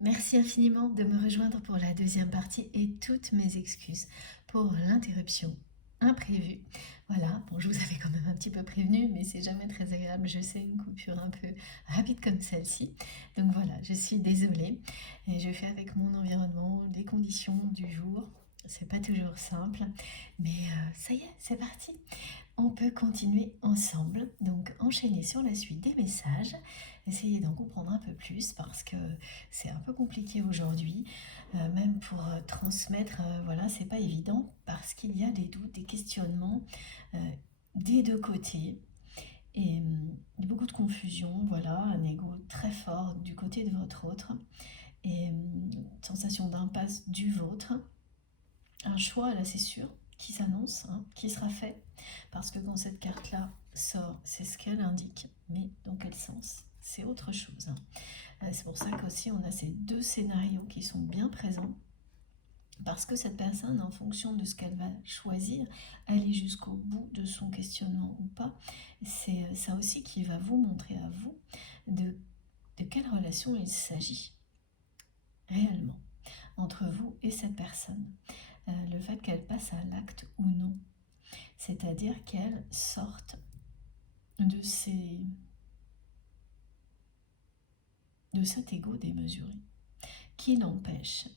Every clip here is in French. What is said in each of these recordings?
Merci infiniment de me rejoindre pour la deuxième partie et toutes mes excuses pour l'interruption imprévue. Voilà, bon, je vous avais quand même un petit peu prévenu, mais c'est jamais très agréable, je sais, une coupure un peu rapide comme celle-ci. Donc voilà, je suis désolée et je fais avec mon environnement, les conditions du jour. C'est pas toujours simple, mais ça y est, c'est parti. On peut continuer ensemble, donc enchaîner sur la suite des messages, essayer d'en comprendre un peu plus parce que c'est un peu compliqué aujourd'hui, même pour transmettre, voilà, c'est pas évident parce qu'il y a des doutes, des questionnements euh, des deux côtés et beaucoup de confusion, voilà, un ego très fort du côté de votre autre et sensation d'impasse du vôtre. Un choix, là c'est sûr, qui s'annonce, hein, qui sera fait, parce que quand cette carte-là sort, c'est ce qu'elle indique, mais dans quel sens? C'est autre chose, hein. C'est pour ça qu'aussi on a ces deux scénarios qui sont bien présents, parce que cette personne, en fonction de ce qu'elle va choisir, aller jusqu'au bout de son questionnement ou pas, c'est ça aussi qui va vous montrer à vous de quelle relation il s'agit réellement entre vous et cette personne. Le fait qu'elle passe à l'acte ou non. C'est-à-dire qu'elle sorte de, de cet ego démesuré qui l'empêche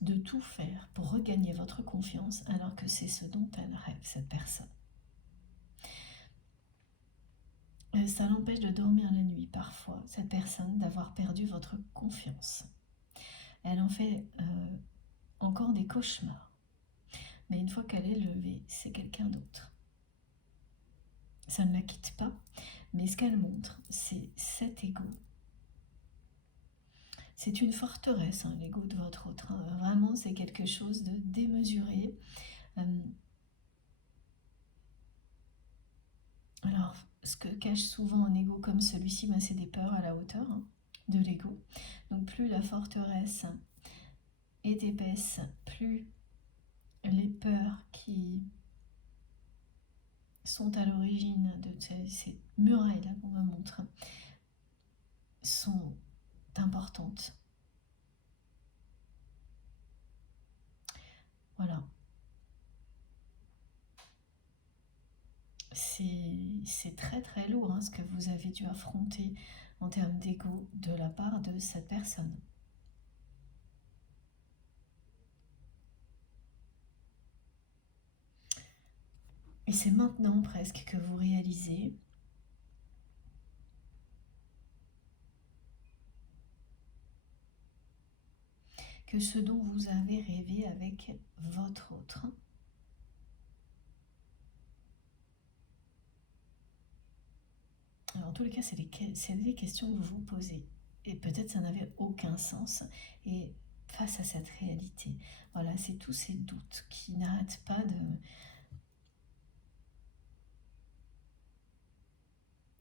de tout faire pour regagner votre confiance alors que c'est ce dont elle rêve, cette personne. Ça l'empêche de dormir la nuit parfois, cette personne, d'avoir perdu votre confiance. Elle en fait encore des cauchemars. Mais une fois qu'elle est levée, c'est quelqu'un d'autre. Ça ne la quitte pas, mais ce qu'elle montre, c'est cet ego. C'est une forteresse, hein, l'ego de votre autre. Hein. Vraiment, c'est quelque chose de démesuré. Euh, alors, ce que cache souvent un ego comme celui-ci, ben, c'est des peurs à la hauteur, hein, de l'ego. Donc, plus la forteresse est épaisse, plus les peurs qui sont à l'origine de ces murailles-là qu'on me montre sont importantes. Voilà. C'est très très lourd, hein, ce que vous avez dû affronter en termes d'ego de la part de cette personne. Et c'est maintenant presque que vous réalisez que ce dont vous avez rêvé avec votre autre, alors en tous les cas, c'est des questions que vous vous posez. Et peut-être ça n'avait aucun sens. Et face à cette réalité, voilà, c'est tous ces doutes qui n'arrêtent pas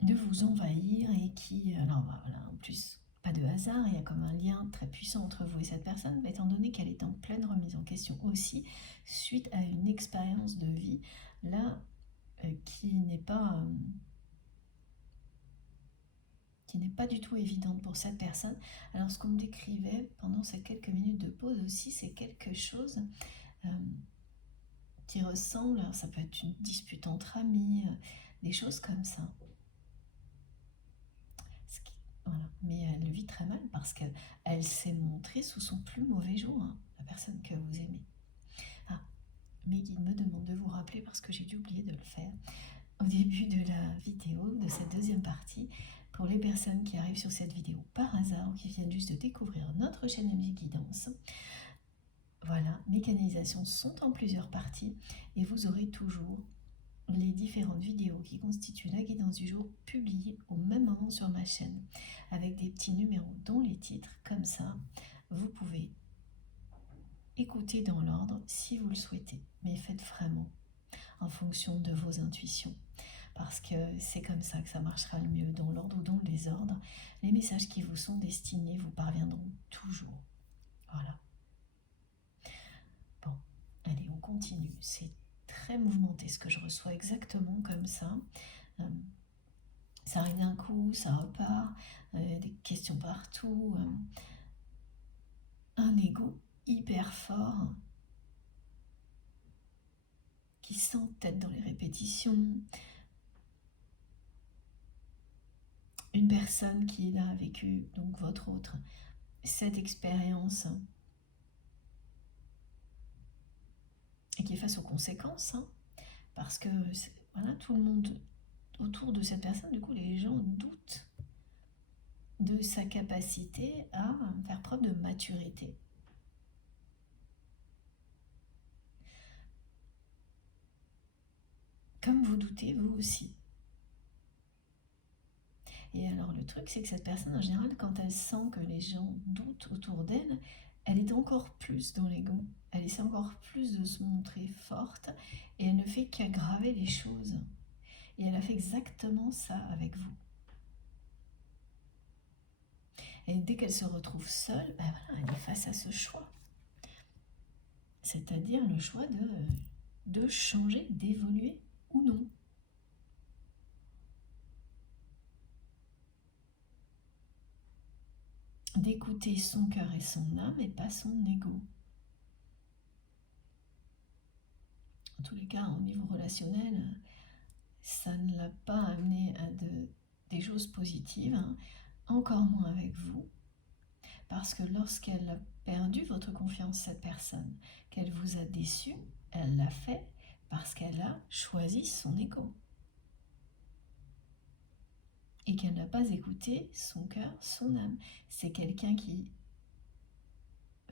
de vous envahir et qui, alors voilà, en plus, pas de hasard, il y a comme un lien très puissant entre vous et cette personne, mais étant donné qu'elle est en pleine remise en question aussi, suite à une expérience de vie, là, qui n'est pas du tout évidente pour cette personne. Alors ce qu'on me décrivait pendant ces quelques minutes de pause aussi, c'est quelque chose euh, qui ressemble, alors ça peut être une dispute entre amis, des choses comme ça. Voilà. Mais elle le vit très mal parce qu'elle s'est montrée sous son plus mauvais jour, hein, la personne que vous aimez. Ah, mes guides me demandent de vous rappeler parce que j'ai dû oublier de le faire au début de la vidéo, de cette deuxième partie. Pour les personnes qui arrivent sur cette vidéo par hasard ou qui viennent juste de découvrir notre chaîne MJ Guidance, voilà, mes canalisations sont en plusieurs parties et vous aurez toujours les différentes vidéos qui constituent la guidance du jour publiées au même moment sur ma chaîne avec des petits numéros dont les titres, comme ça vous pouvez écouter dans l'ordre si vous le souhaitez, mais faites vraiment en fonction de vos intuitions parce que c'est comme ça que ça marchera le mieux, dans l'ordre ou dans le désordre. Les messages qui vous sont destinés vous parviendront toujours. Voilà. Bon, allez, on continue. C'est très mouvementé ce que je reçois exactement comme ça. Ça arrive d'un coup, ça repart. questions partout, un ego hyper fort qui s'entête dans les répétitions, une personne qui a vécu, donc votre autre, cette expérience et qui est face aux conséquences, parce que voilà, tout le monde autour de cette personne, du coup les gens doutent de sa capacité à faire preuve de maturité. Comme vous doutez, vous aussi. Et alors le truc, c'est que cette personne, en général, quand elle sent que les gens doutent autour d'elle, elle est encore plus dans l'ego. Elle essaie encore plus de se montrer forte et elle ne fait qu'aggraver les choses. Et elle a fait exactement ça avec vous. Et dès qu'elle se retrouve seule, ben voilà, elle est face à ce choix. C'est-à-dire le choix de changer, d'évoluer ou non. D'écouter son cœur et son âme et pas son ego. En tous les cas, au niveau relationnel, ça ne l'a pas amené à des choses positives, encore moins avec vous, parce que lorsqu'elle a perdu votre confiance, cette personne, qu'elle vous a déçu, elle l'a fait parce qu'elle a choisi son ego et qu'elle n'a pas écouté son cœur, son âme. C'est quelqu'un qui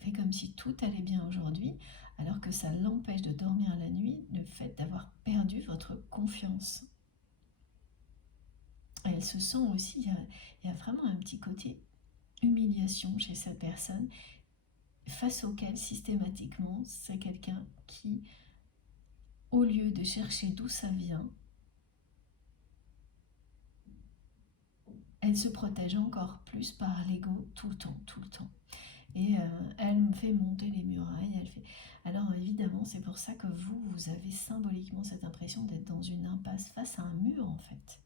fait comme si tout allait bien aujourd'hui, alors que ça l'empêche de dormir la nuit, le fait d'avoir perdu votre confiance. Et elle se sent aussi, il y a vraiment un petit côté humiliation chez cette personne, face auquel systématiquement c'est quelqu'un qui, au lieu de chercher d'où ça vient, elle se protège encore plus par l'ego tout le temps, tout le temps. Et elle me fait monter les murailles. Elle fait... Alors évidemment, c'est pour ça que vous avez symboliquement cette impression d'être dans une impasse face à un mur en fait.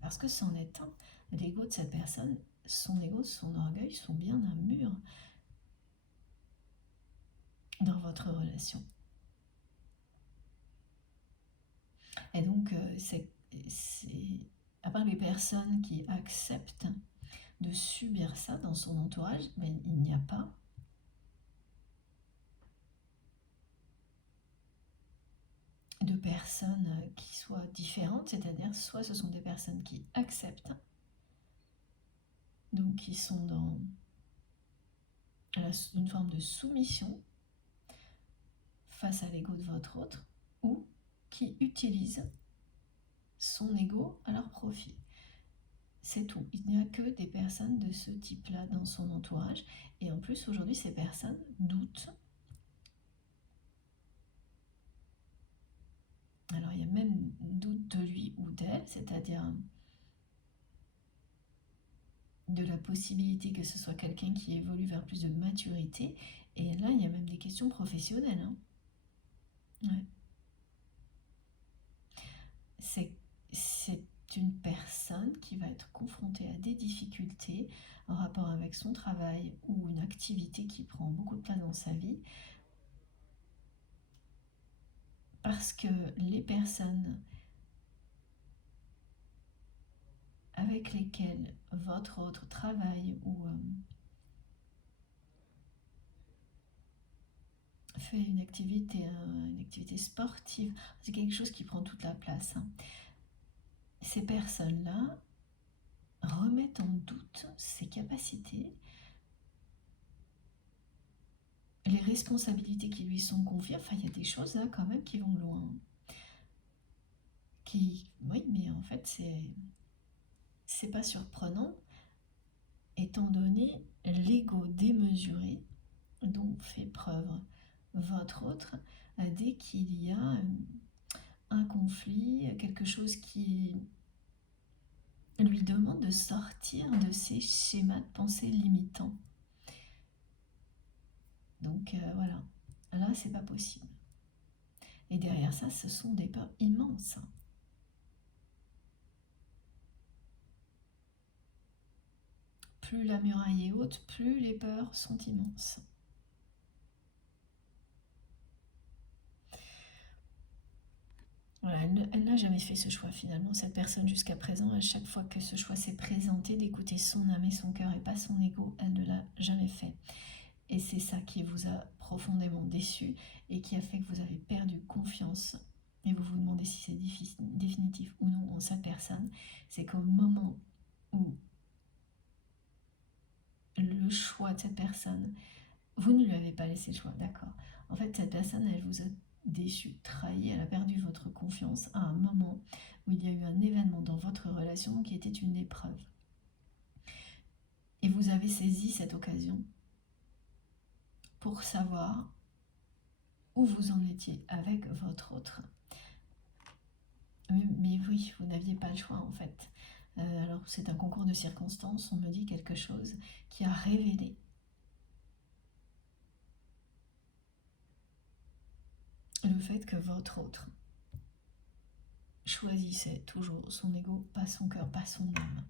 Parce que c'en est un. L'ego de cette personne, son ego, son orgueil sont bien un mur dans votre relation. Et donc, c'est à part les personnes qui acceptent de subir ça dans son entourage, mais il n'y a pas de personnes qui soient différentes, c'est-à-dire soit ce sont des personnes qui acceptent, donc qui sont dans une forme de soumission face à l'ego de votre autre, ou qui utilisent son ego à leur profit. C'est tout. Il n'y a que des personnes de ce type-là dans son entourage. Et en plus, aujourd'hui, ces personnes doutent. Alors, il y a même doute de lui ou d'elle, c'est-à-dire de la possibilité que ce soit quelqu'un qui évolue vers plus de maturité. Et là, il y a même des questions professionnelles. Ouais. C'est une personne qui va être confrontée à des difficultés en rapport avec son travail ou une activité qui prend beaucoup de place dans sa vie, parce que les personnes avec lesquelles votre autre travaille ou fait une activité sportive, c'est quelque chose qui prend toute la place. Ces personnes-là remettent en doute ses capacités, les responsabilités qui lui sont confiées. Enfin, il y a des choses là quand même qui vont loin. Oui, mais en fait, c'est pas surprenant, étant donné l'ego démesuré dont fait preuve votre autre dès qu'il y a un conflit, quelque chose qui lui demande de sortir de ses schémas de pensée limitants. Donc voilà, là c'est pas possible. Et derrière ça, ce sont des peurs immenses. plus la muraille est haute, plus les peurs sont immenses. Voilà, elle n'a jamais fait ce choix finalement, cette personne jusqu'à présent. À chaque fois que ce choix s'est présenté, d'écouter son âme et son cœur et pas son ego, elle ne l'a jamais fait. Et c'est ça qui vous a profondément déçu et qui a fait que vous avez perdu confiance. Et vous vous demandez si c'est définitif ou non en cette personne. C'est qu'au moment où le choix de cette personne, vous ne lui avez pas laissé le choix, d'accord. En fait, cette personne, elle vous a déçu, trahi, elle a perdu votre confiance à un moment où il y a eu un événement dans votre relation qui était une épreuve. Et vous avez saisi cette occasion pour savoir où vous en étiez avec votre autre. Mais oui, vous n'aviez pas le choix en fait. Alors c'est un concours de circonstances, on me dit quelque chose qui a révélé le fait que votre autre choisissait toujours son ego, pas son cœur, pas son âme.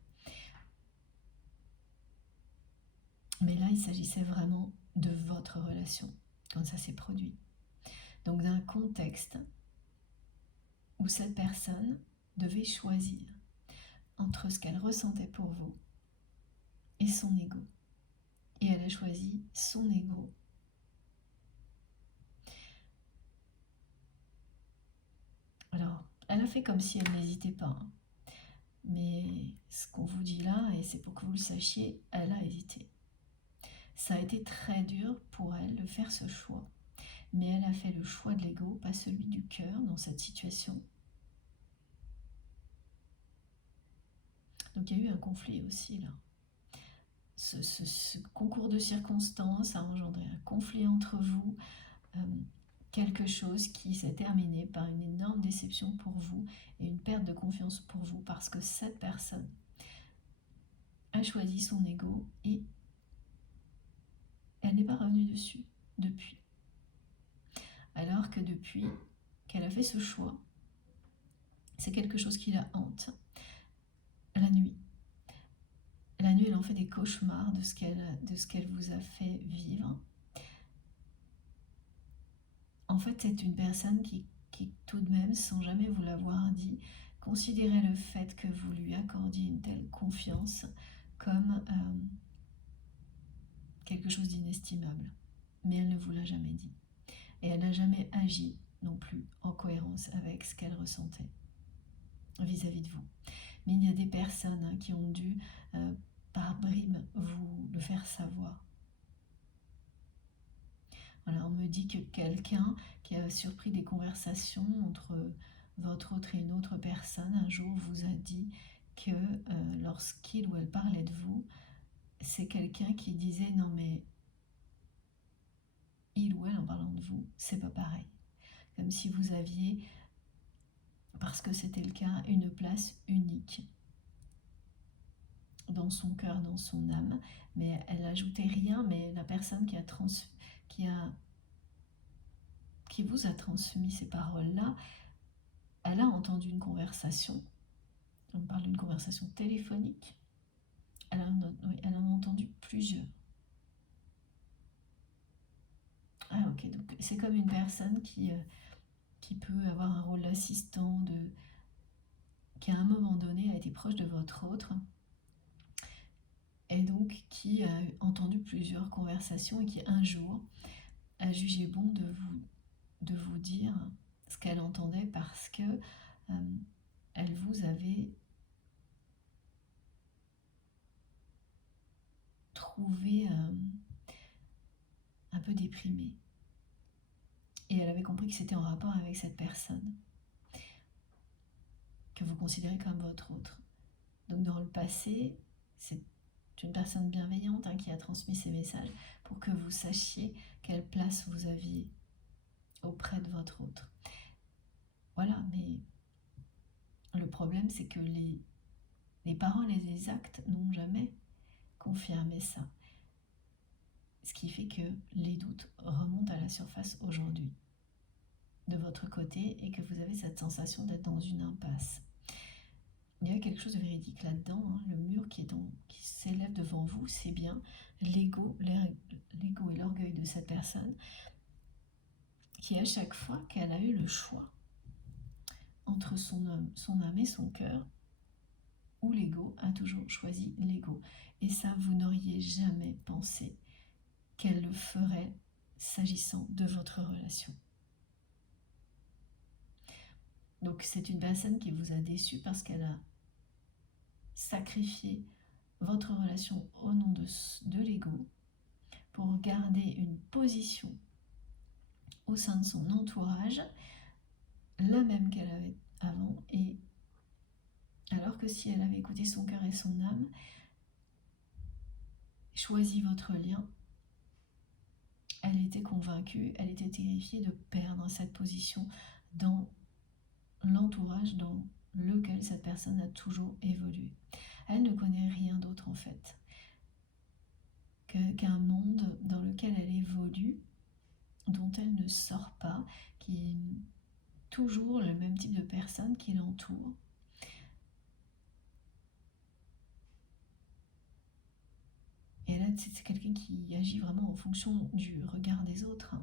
Mais là, il s'agissait vraiment de votre relation, quand ça s'est produit. Donc d'un contexte où cette personne devait choisir entre ce qu'elle ressentait pour vous et son ego. Et elle a choisi son ego. Alors, elle a fait comme si elle n'hésitait pas. Hein. Mais ce qu'on vous dit là, et c'est pour que vous le sachiez, elle a hésité. Ça a été très dur pour elle de faire ce choix. Mais elle a fait le choix de l'ego, pas celui du cœur dans cette situation. Donc il y a eu un conflit aussi là. Ce concours de circonstances a engendré un conflit entre vous, quelque chose qui s'est terminé par une énorme déception pour vous et une perte de confiance pour vous parce que cette personne a choisi son ego et elle n'est pas revenue dessus depuis. Alors que depuis qu'elle a fait ce choix, c'est quelque chose qui la hante la nuit. La nuit, elle en fait des cauchemars de ce qu'elle vous a fait vivre. En fait, c'est une personne qui tout de même, sans jamais vous l'avoir dit, considérait le fait que vous lui accordiez une telle confiance comme quelque chose d'inestimable. Mais elle ne vous l'a jamais dit. Et elle n'a jamais agi non plus en cohérence avec ce qu'elle ressentait vis-à-vis de vous. Mais il y a des personnes qui ont dû, par bribes, vous le faire savoir. Voilà, on me dit que quelqu'un qui a surpris des conversations entre votre autre et une autre personne, un jour vous a dit que lorsqu'il ou elle parlait de vous, c'est quelqu'un qui disait non mais il ou elle en parlant de vous, c'est pas pareil. Comme si vous aviez, parce que c'était le cas, une place unique dans son cœur, dans son âme, mais elle n'ajoutait rien, mais la personne qui vous a transmis ces paroles-là, elle a entendu une conversation, on parle d'une conversation téléphonique, elle en a entendu plusieurs. Ah ok, donc c'est comme une personne qui peut avoir un rôle d'assistant, qui à un moment donné a été proche de votre autre, et donc qui a entendu plusieurs conversations et qui un jour a jugé bon de vous dire ce qu'elle entendait parce que elle vous avait trouvé un peu déprimé. Et elle avait compris que c'était en rapport avec cette personne que vous considérez comme votre autre. Donc dans le passé, c'est une personne bienveillante qui a transmis ces messages pour que vous sachiez quelle place vous aviez auprès de votre autre. Voilà, mais le problème c'est que les paroles et les actes n'ont jamais confirmé ça. Ce qui fait que les doutes remontent à la surface aujourd'hui de votre côté et que vous avez cette sensation d'être dans une impasse. il y a quelque chose de véridique là-dedans, hein. Le mur qui s'élève devant vous, c'est bien l'ego et l'orgueil de cette personne qui, à chaque fois qu'elle a eu le choix entre son âme et son cœur, ou l'ego, a toujours choisi l'ego. Et ça, vous n'auriez jamais pensé qu'elle le ferait s'agissant de votre relation. Donc c'est une personne qui vous a déçu parce qu'elle a sacrifié votre relation au nom de l'ego pour garder une position au sein de son entourage, la même qu'elle avait avant, et alors que si elle avait écouté son cœur et son âme, choisi votre lien, elle était convaincue, elle était terrifiée de perdre cette position dans l'entourage dans lequel cette personne a toujours évolué. Elle ne connaît rien d'autre en fait qu'un monde dans lequel elle évolue, dont elle ne sort pas, qui est toujours le même type de personne qui l'entoure. Et là, c'est quelqu'un qui agit vraiment en fonction du regard des autres.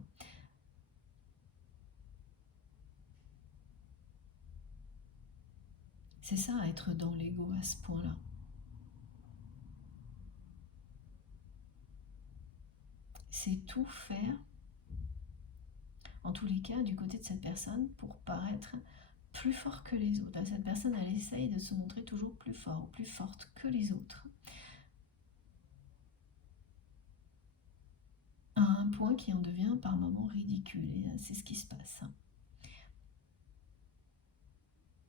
C'est ça, être dans l'ego à ce point-là. C'est tout faire, en tous les cas, du côté de cette personne pour paraître plus fort que les autres. Cette personne, elle essaye de se montrer toujours plus fort ou plus forte que les autres, à un point qui en devient par moments ridicule. Et c'est ce qui se passe.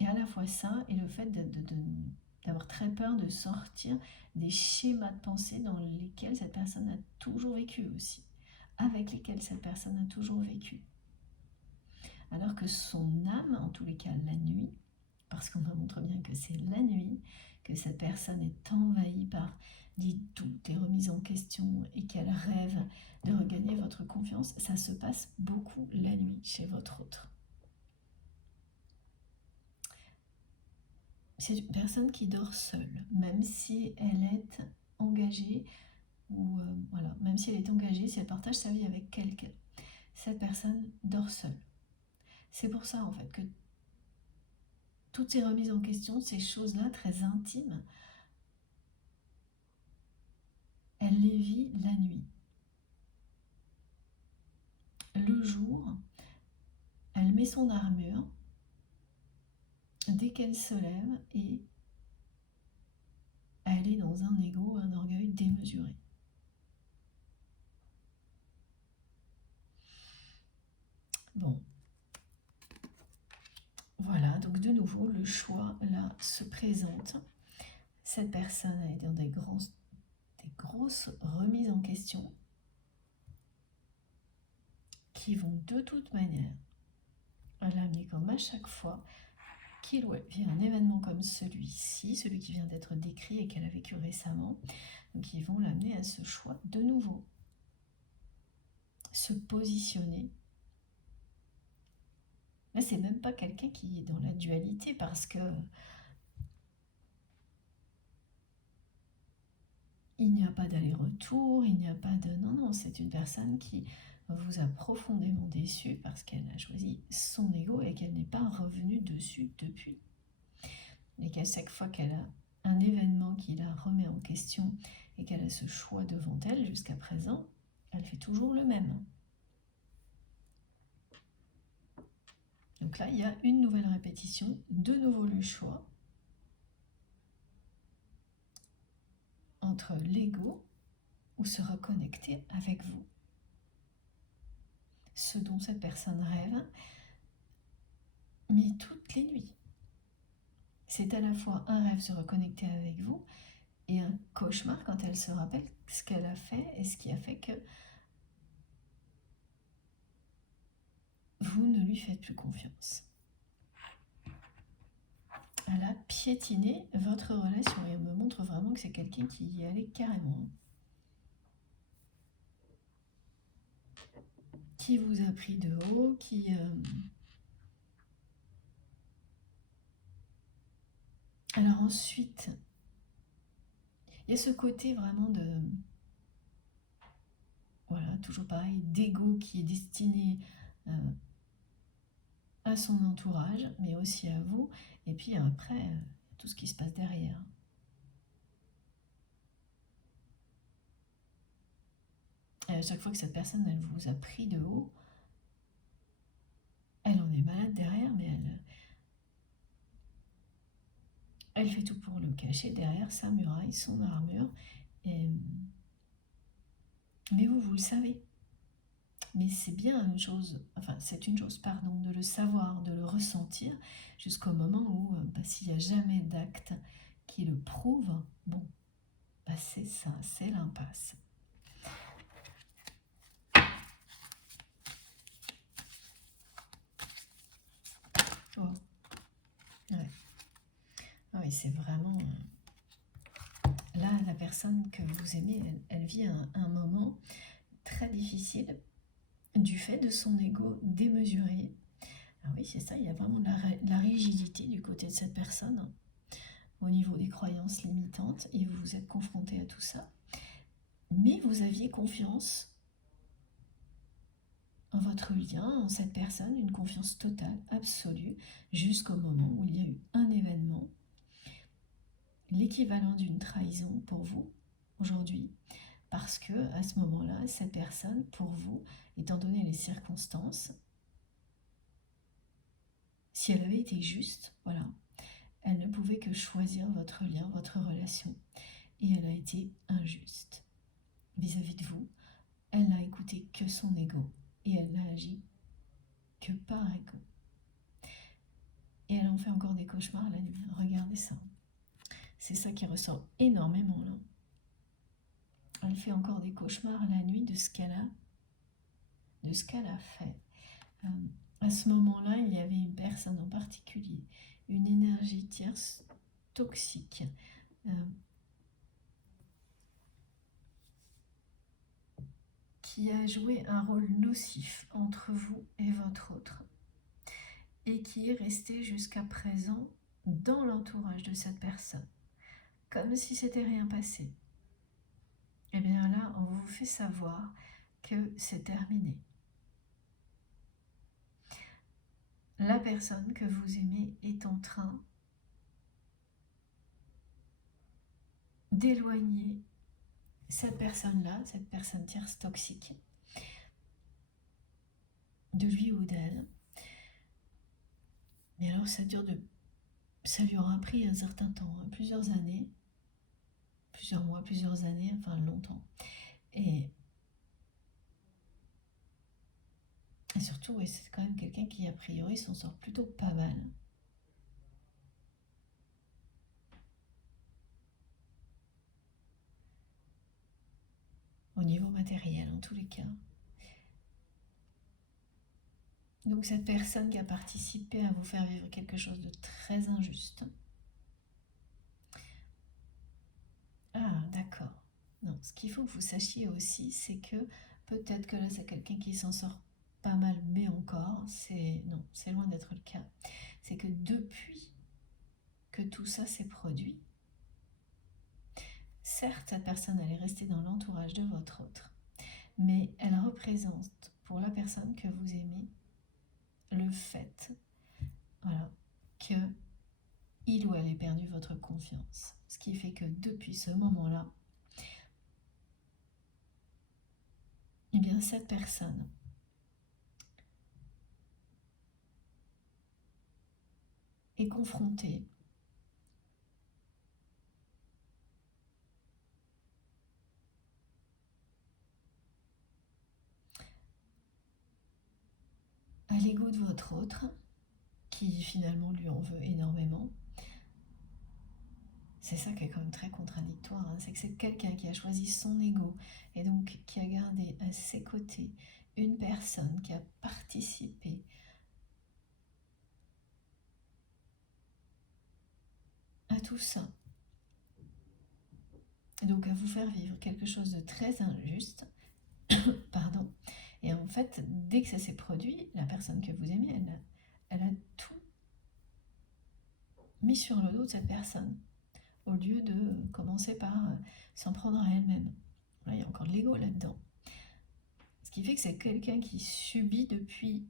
Et à la fois ça, et le fait d'avoir très peur de sortir des schémas de pensée dans lesquels cette personne a toujours vécu aussi, avec lesquels cette personne a toujours vécu. Alors que son âme, en tous les cas la nuit, parce qu'on me montre bien que c'est la nuit, que cette personne est envahie par des doutes, des remises en question et qu'elle rêve de regagner votre confiance, ça se passe beaucoup la nuit chez votre autre. C'est une personne qui dort seule, même si elle est engagée, ou voilà, même si elle est engagée, si elle partage sa vie avec quelqu'un, cette personne dort seule. C'est pour ça en fait que toutes ces remises en question, ces choses-là très intimes, elle les vit la nuit. Le jour, elle met son armure dès qu'elle se lève et elle est dans un ego, un orgueil démesuré. Bon. Voilà, donc de nouveau, le choix là se présente. Cette personne est dans des grosses remises en question qui vont de toute manière l'amener, comme à chaque fois qu'il vit un événement comme celui-ci, celui qui vient d'être décrit et qu'elle a vécu récemment, donc ils vont l'amener à ce choix de nouveau. Se positionner. Là, c'est même pas quelqu'un qui est dans la dualité parce que il n'y a pas d'aller-retour, il n'y a pas de... Non, c'est une personne qui vous a profondément déçu parce qu'elle a choisi son ego et qu'elle n'est pas revenue dessus depuis. Et qu'à chaque fois qu'elle a un événement qui la remet en question et qu'elle a ce choix devant elle jusqu'à présent, elle fait toujours le même. Donc là, il y a une nouvelle répétition, de nouveau le choix entre l'ego ou se reconnecter avec vous. Ce dont cette personne rêve, mais toutes les nuits. C'est à la fois un rêve se reconnecter avec vous et un cauchemar quand elle se rappelle ce qu'elle a fait et ce qui a fait que vous ne lui faites plus confiance. Elle a piétiné votre relation et elle me montre vraiment que c'est quelqu'un qui y est allé carrément. Qui vous a pris de haut, qui Alors ensuite, il y a ce côté vraiment de, voilà, toujours pareil, d'ego qui est destiné à son entourage, mais aussi à vous. Et puis après, tout ce qui se passe derrière. Et à chaque fois que cette personne, elle vous a pris de haut, elle en est malade derrière, mais elle fait tout pour le cacher derrière sa muraille, son armure. Et, mais vous le savez. Mais c'est bien une chose, enfin c'est une chose, pardon, de le savoir, de le ressentir, jusqu'au moment où, s'il n'y a jamais d'acte qui le prouve, bon, c'est ça, c'est l'impasse. Oh. Ouais. Ah oui, c'est vraiment... Là, la personne que vous aimez, elle vit un moment très difficile du fait de son ego démesuré. Ah oui, c'est ça, il y a vraiment de la rigidité du côté de cette personne, hein, au niveau des croyances limitantes, et vous vous êtes confronté à tout ça. Mais vous aviez confiance en votre lien, en cette personne, une confiance totale, absolue, jusqu'au moment où il y a eu un événement, l'équivalent d'une trahison pour vous, aujourd'hui, parce que à ce moment-là, cette personne, pour vous, étant donné les circonstances, si elle avait été juste, voilà, elle ne pouvait que choisir votre lien, votre relation. Et elle a été injuste vis-à-vis de vous. Elle n'a écouté que son ego. Et elle n'a agi que par ego. Et elle en fait encore des cauchemars la nuit. Regardez ça. C'est ça qui ressort énormément là. Elle fait encore des cauchemars la nuit de ce qu'elle a fait. À ce moment-là, il y avait une personne en particulier, une énergie tierce toxique, qui a joué un rôle nocif entre vous et votre autre, et qui est resté jusqu'à présent dans l'entourage de cette personne, comme si c'était rien passé. Et bien là, on vous fait savoir que c'est terminé. La personne que vous aimez est en train d'éloigner cette personne-là, cette personne tierce toxique, de lui ou d'elle. Mais alors ça lui aura pris un certain temps, hein, plusieurs années, plusieurs mois, plusieurs années, enfin longtemps. Et surtout, ouais, c'est quand même quelqu'un qui a priori s'en sort plutôt pas mal. Au niveau matériel en tous les cas. Donc cette personne qui a participé à vous faire vivre quelque chose de très injuste. Ah, d'accord. Non, ce qu'il faut que vous sachiez aussi, c'est que peut-être que là c'est quelqu'un qui s'en sort pas mal, mais encore, non, c'est loin d'être le cas. C'est que depuis que tout ça s'est produit, certes, cette personne, elle est restée dans l'entourage de votre autre, mais elle représente pour la personne que vous aimez le fait, voilà, que il ou elle ait perdu votre confiance. Ce qui fait que depuis ce moment-là, eh bien cette personne est confrontée à l'ego de votre autre, qui finalement lui en veut énormément. C'est ça qui est quand même très contradictoire, hein. C'est que c'est quelqu'un qui a choisi son ego et donc qui a gardé à ses côtés une personne qui a participé à tout ça. Et donc à vous faire vivre quelque chose de très injuste, pardon. Et en fait, dès que ça s'est produit, la personne que vous aimez, elle a tout mis sur le dos de cette personne, au lieu de commencer par s'en prendre à elle-même. Là, il y a encore de l'ego là-dedans. Ce qui fait que c'est quelqu'un qui subit depuis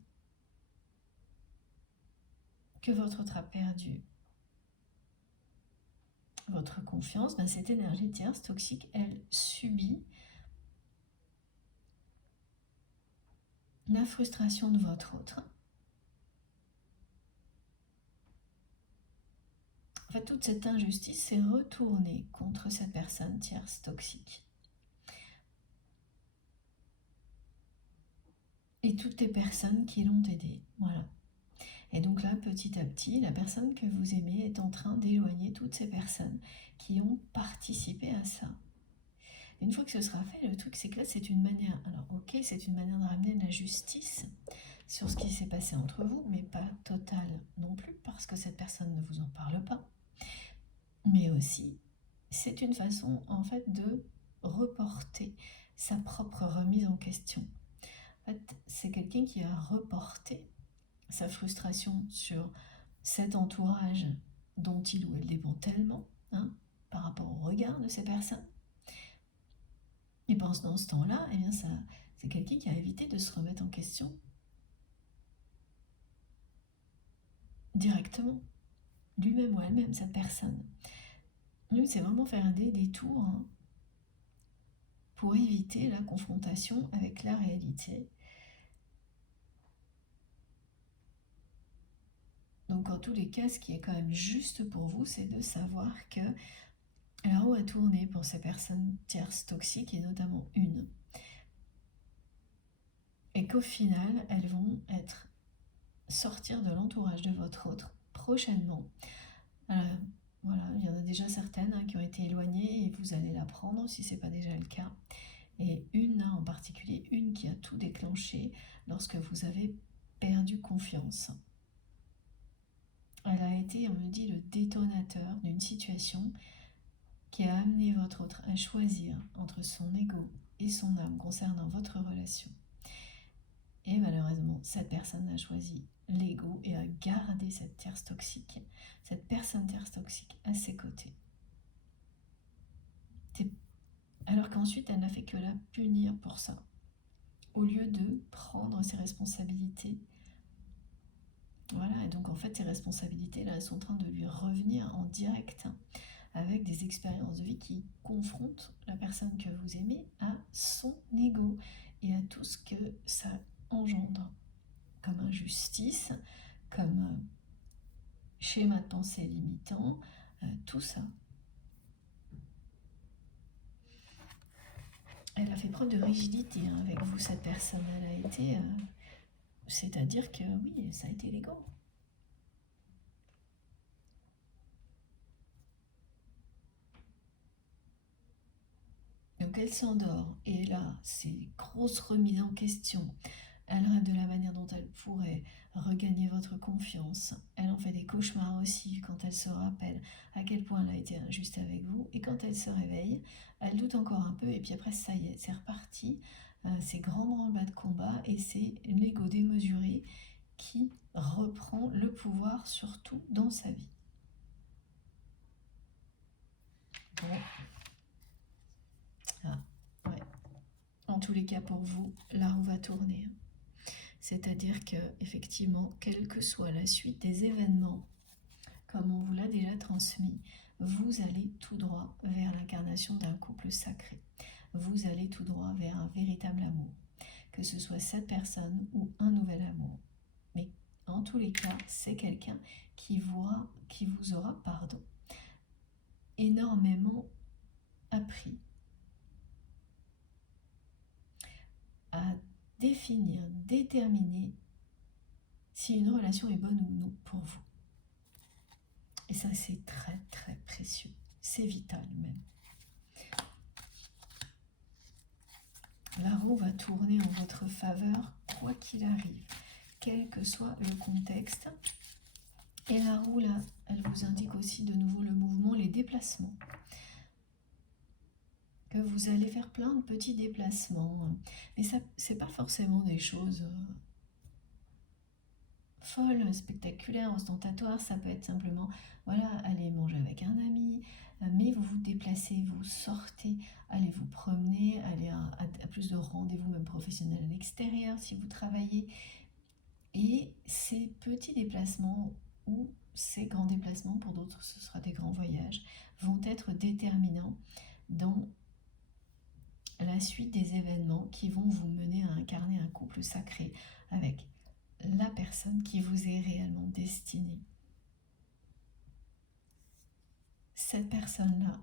que votre autre a perdu votre confiance. Cette énergie tierce toxique, elle subit la frustration de votre autre. En fait, toute cette injustice s'est retournée contre cette personne tierce toxique. Et toutes les personnes qui l'ont aidé. Voilà. Et donc là, petit à petit, la personne que vous aimez est en train d'éloigner toutes ces personnes qui ont participé à ça. Une fois que ce sera fait, le truc c'est que là, c'est une manière, alors ok, c'est une manière de ramener de la justice sur ce qui s'est passé entre vous, mais pas totale non plus, parce que cette personne ne vous en parle pas. Mais aussi, c'est une façon en fait de reporter sa propre remise en question. En fait, c'est quelqu'un qui a reporté sa frustration sur cet entourage dont il ou elle dépend tellement, par rapport au regard de ces personnes. Et pendant ce temps-là, eh bien c'est quelqu'un qui a évité de se remettre en question directement, lui-même ou elle-même, cette personne. Nous, c'est vraiment faire des détours pour éviter la confrontation avec la réalité. Donc en tous les cas, ce qui est quand même juste pour vous, c'est de savoir que la roue a tourné pour ces personnes tierces toxiques, et notamment une. Et qu'au final, elles vont sortir de l'entourage de votre autre prochainement. Voilà, il y en a déjà certaines qui ont été éloignées et vous allez la prendre si ce n'est pas déjà le cas. Et une en particulier, une qui a tout déclenché lorsque vous avez perdu confiance. Elle a été, on me dit, le détonateur d'une situation qui a amené votre autre à choisir entre son ego et son âme concernant votre relation. Et malheureusement, cette personne a choisi l'ego et a gardé cette tierce toxique, cette personne tierce toxique à ses côtés. Alors qu'ensuite, elle n'a fait que la punir pour ça, au lieu de prendre ses responsabilités. Voilà, et donc en fait, ces responsabilités-là, elles sont en train de lui revenir en direct, avec des expériences de vie qui confrontent la personne que vous aimez à son ego et à tout ce que ça engendre comme injustice, comme schéma de pensée limitant, tout ça. Elle a fait preuve de rigidité avec vous, cette personne. Elle a été... c'est-à-dire que oui, ça a été l'ego. Donc elle s'endort, et là, c'est grosse remise en question. Elle rêve de la manière dont elle pourrait regagner votre confiance. Elle en fait des cauchemars aussi quand elle se rappelle à quel point elle a été injuste avec vous. Et quand elle se réveille, elle doute encore un peu, et puis après, ça y est, c'est reparti. C'est grand branle-bas de combat, et c'est l'ego démesuré qui reprend le pouvoir sur tout dans sa vie. Bon. Ouais. En tous les cas, pour vous, la roue va tourner. C'est-à-dire que, effectivement, quelle que soit la suite des événements, comme on vous l'a déjà transmis, vous allez tout droit vers l'incarnation d'un couple sacré. Vous allez tout droit vers un véritable amour, que ce soit cette personne ou un nouvel amour. Mais en tous les cas, c'est quelqu'un qui vous aura, énormément appris à définir, déterminer si une relation est bonne ou non pour vous. Et ça, c'est très très précieux. C'est vital même. La roue va tourner en votre faveur, quoi qu'il arrive, quel que soit le contexte. Et la roue, là, elle vous indique aussi de nouveau le mouvement, les déplacements. Que vous allez faire plein de petits déplacements. Mais ça, c'est pas forcément des choses folle, spectaculaire, ostentatoire. Ça peut être simplement, voilà, aller manger avec un ami, mais vous vous déplacez, vous sortez, allez vous promener, allez à plus de rendez-vous même professionnels à l'extérieur si vous travaillez. Et ces petits déplacements ou ces grands déplacements, pour d'autres ce sera des grands voyages, vont être déterminants dans la suite des événements qui vont vous mener à incarner un couple sacré avec la personne qui vous est réellement destinée. Cette personne-là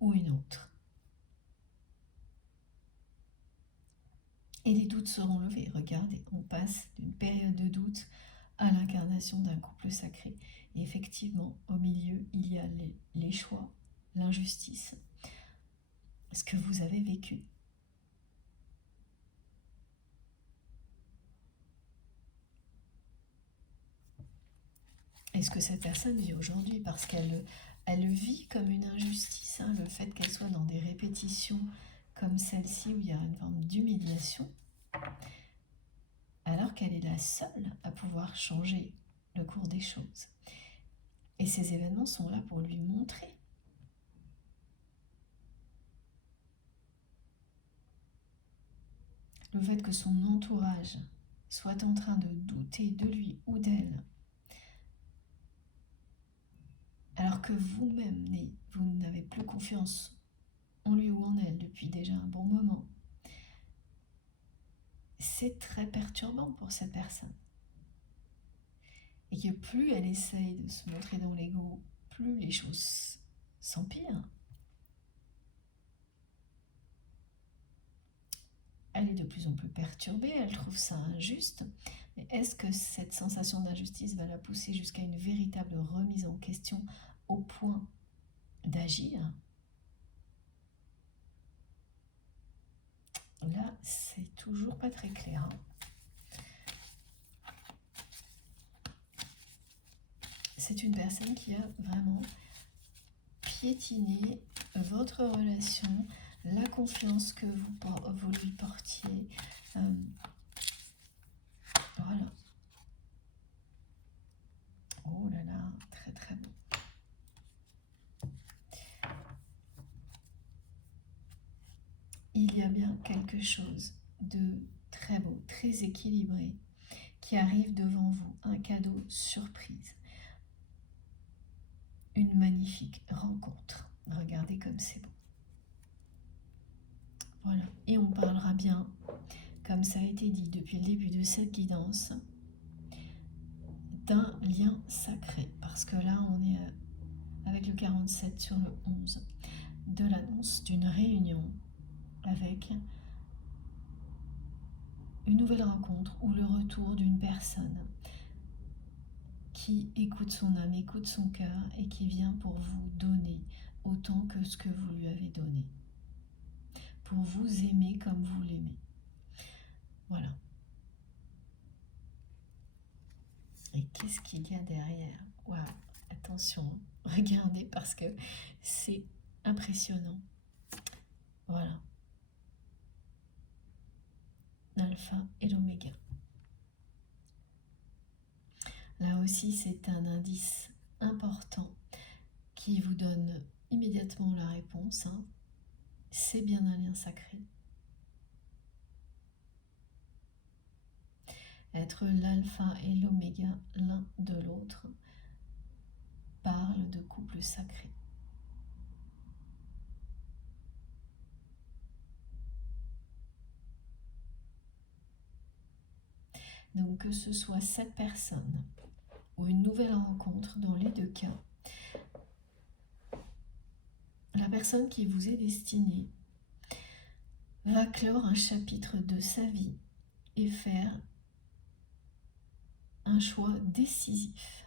ou une autre. Et les doutes seront levés. Regardez, on passe d'une période de doute à l'incarnation d'un couple sacré. Et effectivement, au milieu, il y a les choix, l'injustice, ce que vous avez vécu. Et ce que cette personne vit aujourd'hui, parce qu'elle vit comme une injustice, hein, le fait qu'elle soit dans des répétitions comme celle-ci où il y a une forme d'humiliation, alors qu'elle est la seule à pouvoir changer le cours des choses. Et ces événements sont là pour lui montrer le fait que son entourage soit en train de douter de lui ou d'elle, alors que vous-même, vous n'avez plus confiance en lui ou en elle depuis déjà un bon moment. C'est très perturbant pour cette personne. Et que plus elle essaye de se montrer dans l'ego, plus les choses s'empirent. Elle est de plus en plus perturbée, elle trouve ça injuste. Mais est-ce que cette sensation d'injustice va la pousser jusqu'à une véritable remise en question au point d'agir? Là, c'est toujours pas très clair. C'est une personne qui a vraiment piétiné votre relation, la confiance que vous lui portiez. Voilà. Oh là là, très très beau. Il y a bien quelque chose de très beau, très équilibré qui arrive devant vous, un cadeau surprise. Une magnifique rencontre. Regardez comme c'est beau. Voilà, et on parlera bien, comme ça a été dit depuis le début de cette guidance, d'un lien sacré. Parce que là, on est avec le 47 sur le 11, de l'annonce d'une réunion avec une nouvelle rencontre ou le retour d'une personne qui écoute son âme, écoute son cœur et qui vient pour vous donner autant que ce que vous lui avez donné. Pour vous aimer comme vous l'aimez. Voilà. Et qu'est-ce qu'il y a derrière? Waouh, attention, regardez parce que c'est impressionnant. Voilà. L'alpha et l'oméga. Là aussi, c'est un indice important qui vous donne immédiatement la réponse. C'est bien un lien sacré. Être l'alpha et l'oméga l'un de l'autre parle de couple sacré. Donc que ce soit cette personne ou une nouvelle rencontre, dans les deux cas, la personne qui vous est destinée va clore un chapitre de sa vie et faire un choix décisif.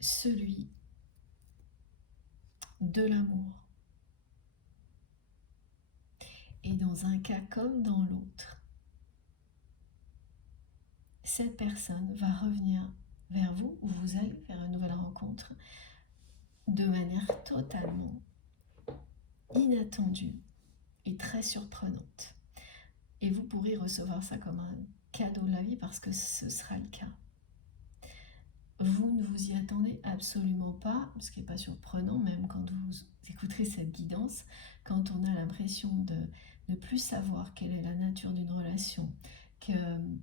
Celui de l'amour. Et dans un cas comme dans l'autre, cette personne va revenir vers vous ou vous allez faire une nouvelle rencontre de manière totalement inattendue et très surprenante. Et vous pourrez recevoir ça comme cadeau de la vie parce que ce sera le cas. Vous ne vous y attendez absolument pas, ce qui n'est pas surprenant, même quand vous écouterez cette guidance, quand on a l'impression de ne plus savoir quelle est la nature d'une relation, qu'on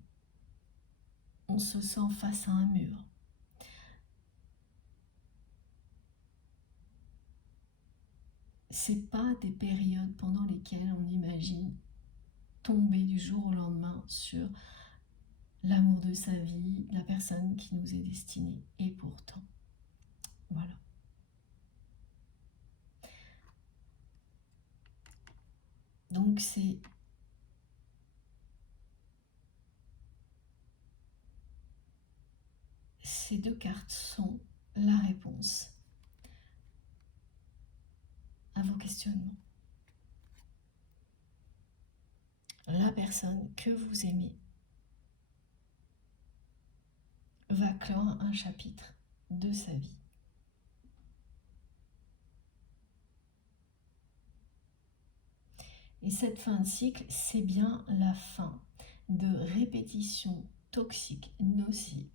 se sent face à un mur. C'est pas des périodes pendant lesquelles on imagine tomber du jour au lendemain sur l'amour de sa vie, la personne qui nous est destinée. Et pourtant, voilà. Donc ces deux cartes sont la réponse à vos questionnements. La personne que vous aimez va clore un chapitre de sa vie. Et cette fin de cycle, c'est bien la fin de répétitions toxiques, nocives,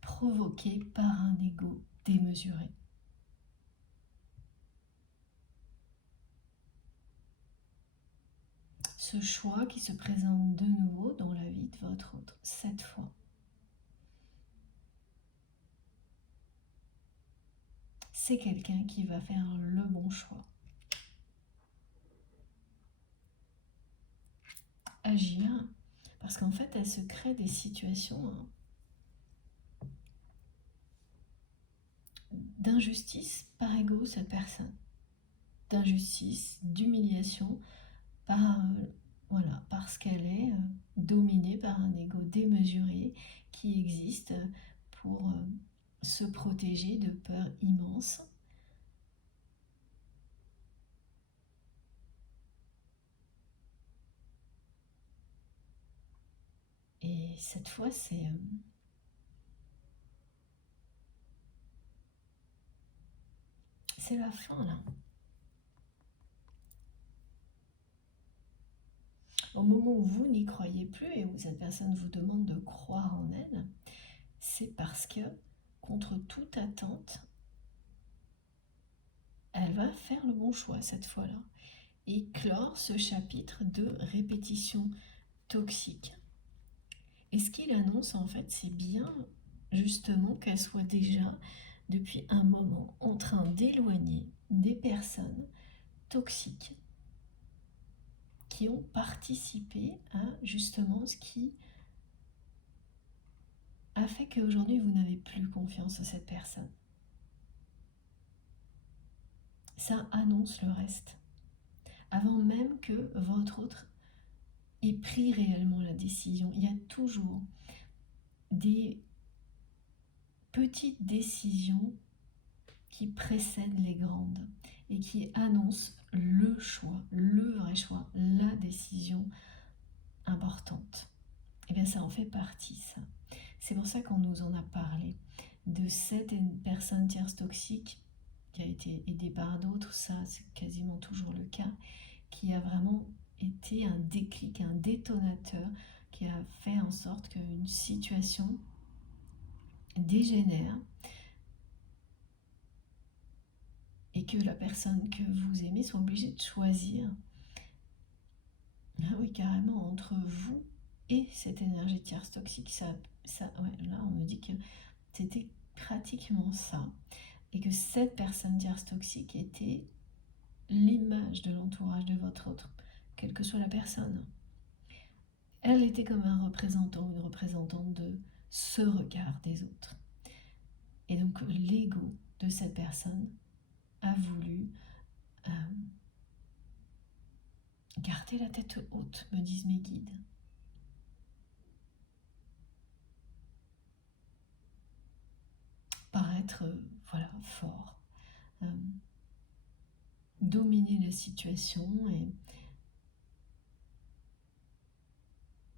provoquées par un ego démesuré. Ce choix qui se présente de nouveau dans la vie de votre autre, cette fois. C'est quelqu'un qui va faire le bon choix. Agir, parce qu'en fait, elle se crée des situations d'injustice par ego, cette personne. D'injustice, d'humiliation, parce qu'elle est dominée par un ego démesuré qui existe pour se protéger de peurs immenses. Et cette fois, c'est la fin, là. Au moment où vous n'y croyez plus et où cette personne vous demande de croire en elle, c'est parce que, contre toute attente, elle va faire le bon choix cette fois-là et clore ce chapitre de répétition toxique. Et ce qu'il annonce, en fait, c'est bien justement qu'elle soit déjà, depuis un moment, en train d'éloigner des personnes toxiques qui ont participé à justement ce qui a fait qu'aujourd'hui vous n'avez plus confiance en cette personne. Ça annonce le reste. Avant même que votre autre ait pris réellement la décision, il y a toujours des petites décisions qui précèdent les grandes et qui annoncent le choix, le vrai choix, la décision importante. Et bien ça en fait partie, ça. C'est pour ça qu'on nous en a parlé de cette personne tierce toxique qui a été aidée par d'autres, ça c'est quasiment toujours le cas, qui a vraiment été un déclic, un détonateur qui a fait en sorte qu'une situation dégénère et que la personne que vous aimez soit obligée de choisir, ah oui carrément, entre vous et cette énergie tierce toxique. Là on me dit que c'était pratiquement ça, et que cette personne tierce toxique était l'image de l'entourage de votre autre, quelle que soit la personne. Elle était comme un représentant ou une représentante de ce regard des autres. Et donc l'ego de cette personne a voulu garder la tête haute, me disent mes guides. Paraître fort, dominer la situation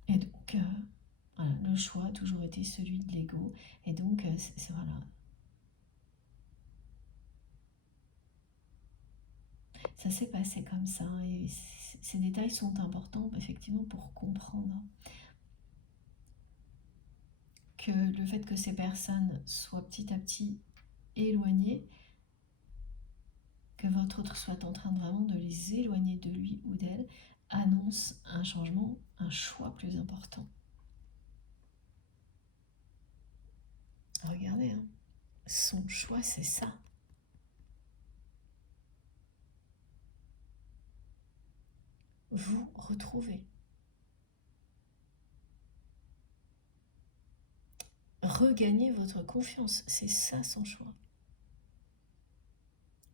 et donc le choix a toujours été celui de l'ego, et donc Ça s'est passé comme ça et ces détails sont importants effectivement pour comprendre que le fait que ces personnes soient petit à petit éloignées, que votre autre soit en train vraiment de les éloigner de lui ou d'elle, annonce un changement, un choix plus important. Regardez, hein, son choix c'est ça. Vous retrouvez. Regagnez votre confiance, c'est ça son choix.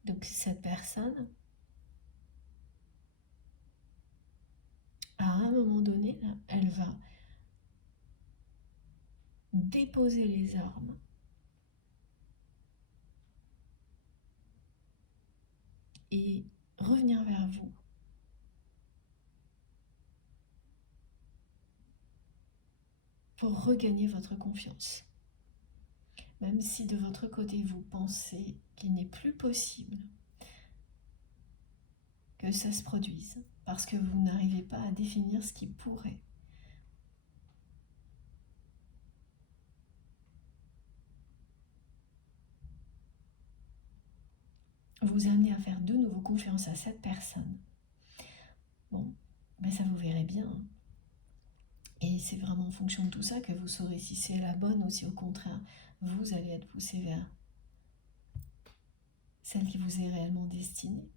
Donc cette personne, à un moment donné, là, elle va déposer les armes et revenir vers vous pour regagner votre confiance. Même si de votre côté vous pensez qu'il n'est plus possible que ça se produise, parce que vous n'arrivez pas à définir ce qui pourrait. Vous amenez à faire de nouveau confiance à cette personne. Bon, ben ça vous verrez bien. Et c'est vraiment en fonction de tout ça que vous saurez si c'est la bonne ou si au contraire, vous allez être poussé vers celle qui vous est réellement destinée.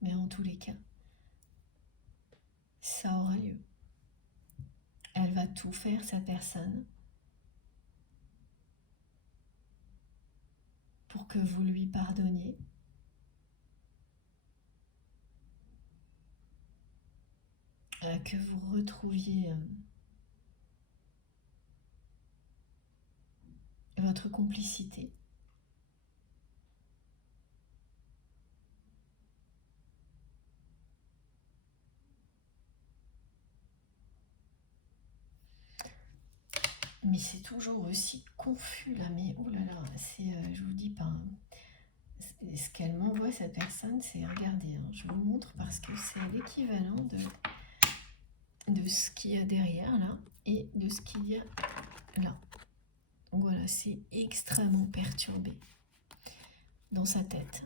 Mais en tous les cas, ça aura lieu. Elle va tout faire, cette personne, pour que vous lui pardonniez. Que vous retrouviez votre complicité. Mais c'est toujours aussi confus là, mais oh là là, c'est, je vous dis pas, hein, ce qu'elle m'envoie cette personne, c'est, regardez, hein, je vous montre parce que c'est l'équivalent de ce qu'il y a derrière là et de ce qu'il y a là. Donc voilà, c'est extrêmement perturbé dans sa tête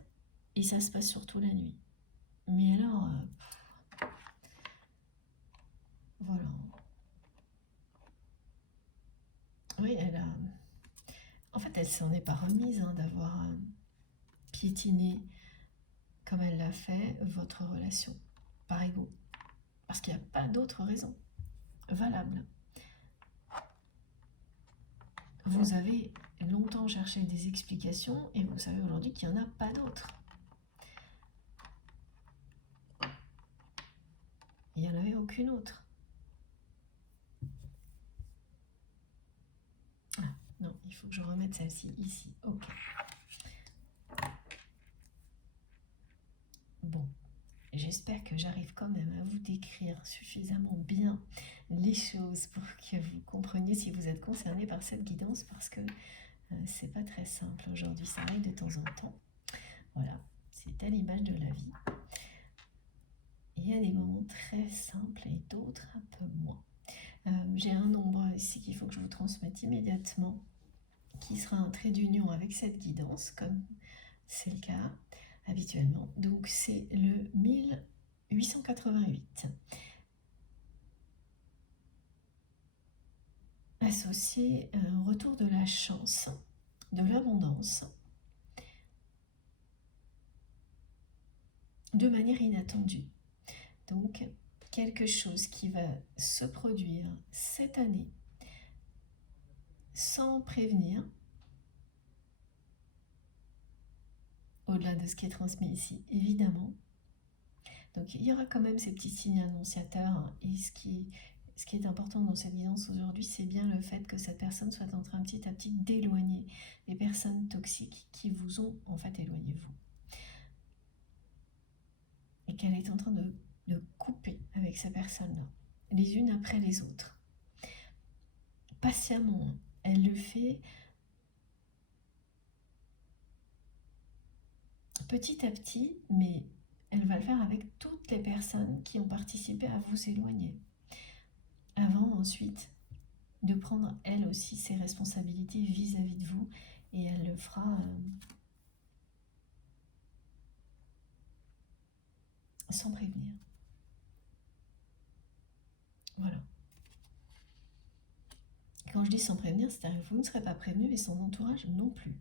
et ça se passe surtout la nuit. Mais alors, voilà. Oui, elle a... En fait, elle s'en est pas remise hein, d'avoir piétiné, comme elle l'a fait, votre relation, par ego. Parce qu'il n'y a pas d'autre raison valable. Vous avez longtemps cherché des explications et vous savez aujourd'hui qu'il n'y en a pas d'autres. Il n'y en avait aucune autre. Ah, non, il faut que je remette celle-ci ici. Ok. Bon, j'espère que j'arrive quand même à vous décrire suffisamment bien les choses pour que vous compreniez si vous êtes concerné par cette guidance, parce que c'est pas très simple aujourd'hui, ça arrive de temps en temps. Voilà, c'est à l'image de la vie. Il y a des moments très simples et d'autres un peu moins. J'ai un nombre ici qu'il faut que je vous transmette immédiatement, qui sera un trait d'union avec cette guidance, comme c'est le cas habituellement. Donc c'est le 1888. Associé au retour de la chance, de l'abondance, de manière inattendue. Donc, quelque chose qui va se produire cette année sans prévenir, au-delà de ce qui est transmis ici, évidemment. Donc, il y aura quand même ces petits signes annonciateurs. Hein, et ce qui est important dans cette guidance aujourd'hui, c'est bien le fait que cette personne soit en train petit à petit d'éloigner les personnes toxiques qui vous ont en fait éloigné vous. Et qu'elle est en train de couper avec ces personnes-là, les unes après les autres. Patiemment, elle le fait petit à petit, mais elle va le faire avec toutes les personnes qui ont participé à vous éloigner. Avant, ensuite, de prendre elle aussi ses responsabilités vis-à-vis de vous, et elle le fera sans prévenir. Voilà. Quand je dis sans prévenir, c'est-à-dire que vous ne serez pas prévenu et son entourage non plus.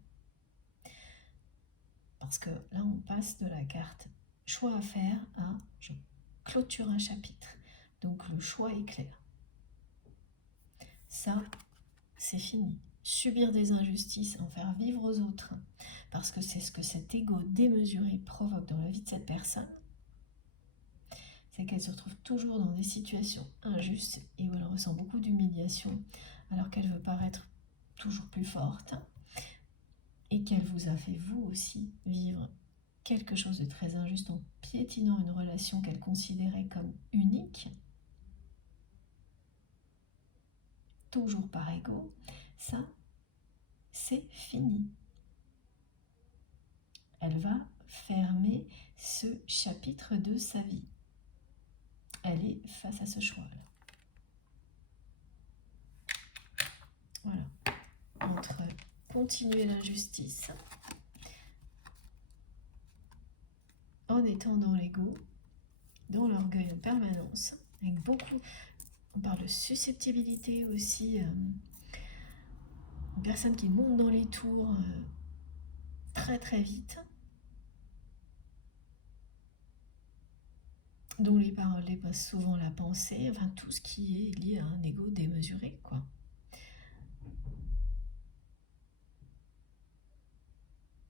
Parce que là, on passe de la carte choix à faire à je clôture un chapitre. Donc le choix est clair. Ça, c'est fini. Subir des injustices, en faire vivre aux autres, parce que c'est ce que cet ego démesuré provoque dans la vie de cette personne, c'est qu'elle se retrouve toujours dans des situations injustes et où elle ressent beaucoup d'humiliation, alors qu'elle veut paraître toujours plus forte, et qu'elle vous a fait vous aussi vivre quelque chose de très injuste en piétinant une relation qu'elle considérait comme unique, toujours par ego. Ça, c'est fini. Elle va fermer ce chapitre de sa vie. Elle est face à ce choix-là. Voilà. Entre continuer l'injustice en étant dans l'ego, dans l'orgueil en permanence, avec beaucoup, on parle de susceptibilité aussi, une personne qui monte dans les tours très très vite, dont les paroles dépassent souvent la pensée, enfin tout ce qui est lié à un ego démesuré, quoi.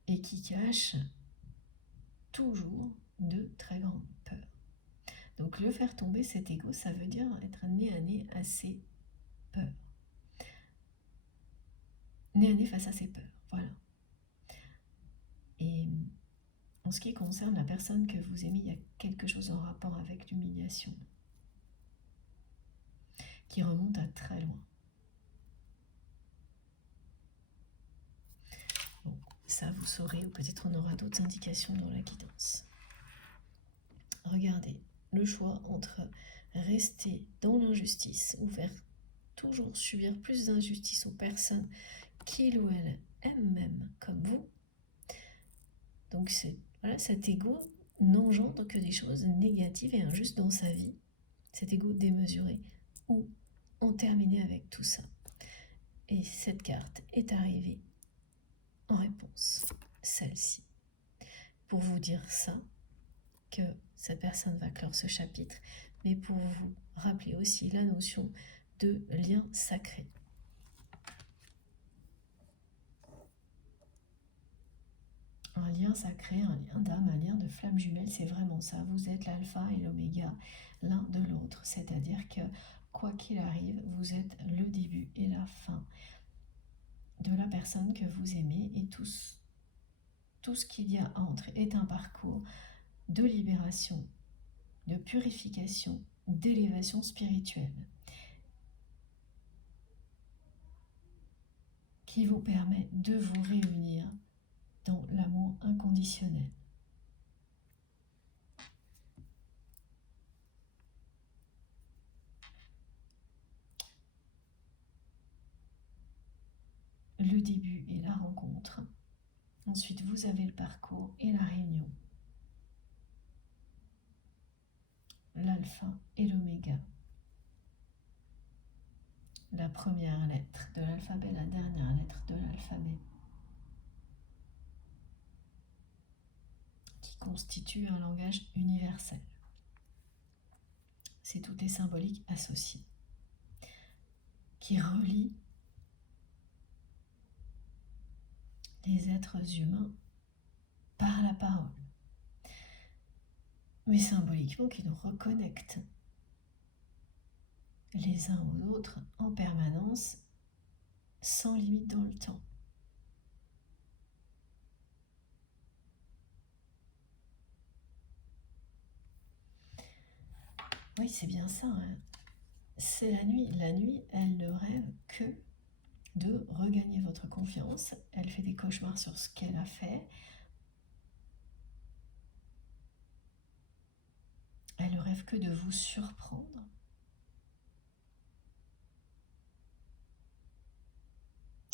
Et qui cache toujours de très grandes peurs. Donc le faire tomber cet ego, ça veut dire être nez à nez à ses peurs. Nez à nez face à ses peurs, voilà. Et en ce qui concerne la personne que vous aimez, il y a quelque chose en rapport avec l'humiliation qui remonte à très loin. Bon, ça vous saurez, ou peut-être on aura d'autres indications dans la guidance. Regardez, le choix entre rester dans l'injustice ou faire toujours subir plus d'injustice aux personnes qu'il ou elle aime même comme vous. Donc voilà, cet ego n'engendre que des choses négatives et injustes dans sa vie. Cet ego démesuré, ou en terminer avec tout ça. Et cette carte est arrivée en réponse, celle-ci. Pour vous dire ça, que cette personne va clore ce chapitre, mais pour vous rappeler aussi la notion de lien sacré. Un lien sacré, un lien d'âme, un lien de flamme jumelle, c'est vraiment ça. Vous êtes l'alpha et l'oméga l'un de l'autre. C'est-à-dire que quoi qu'il arrive, vous êtes le début et la fin de la personne que vous aimez. Et tout ce qu'il y a entre est un parcours de libération, de purification, d'élévation spirituelle, qui vous permet de vous réunir dans l'amour inconditionnel. Le début et la rencontre. Ensuite, vous avez le parcours et la réunion. L'alpha et l'oméga. La première lettre de l'alphabet, la dernière lettre de l'alphabet, qui constitue un langage universel. C'est toutes les symboliques associées, qui relient les êtres humains par la parole, mais symboliquement qui nous reconnectent les uns aux autres en permanence, sans limite dans le temps. Oui, c'est bien ça, hein. C'est la nuit. La nuit, elle ne rêve que de regagner votre confiance. Elle fait des cauchemars sur ce qu'elle a fait. rêve que de vous surprendre.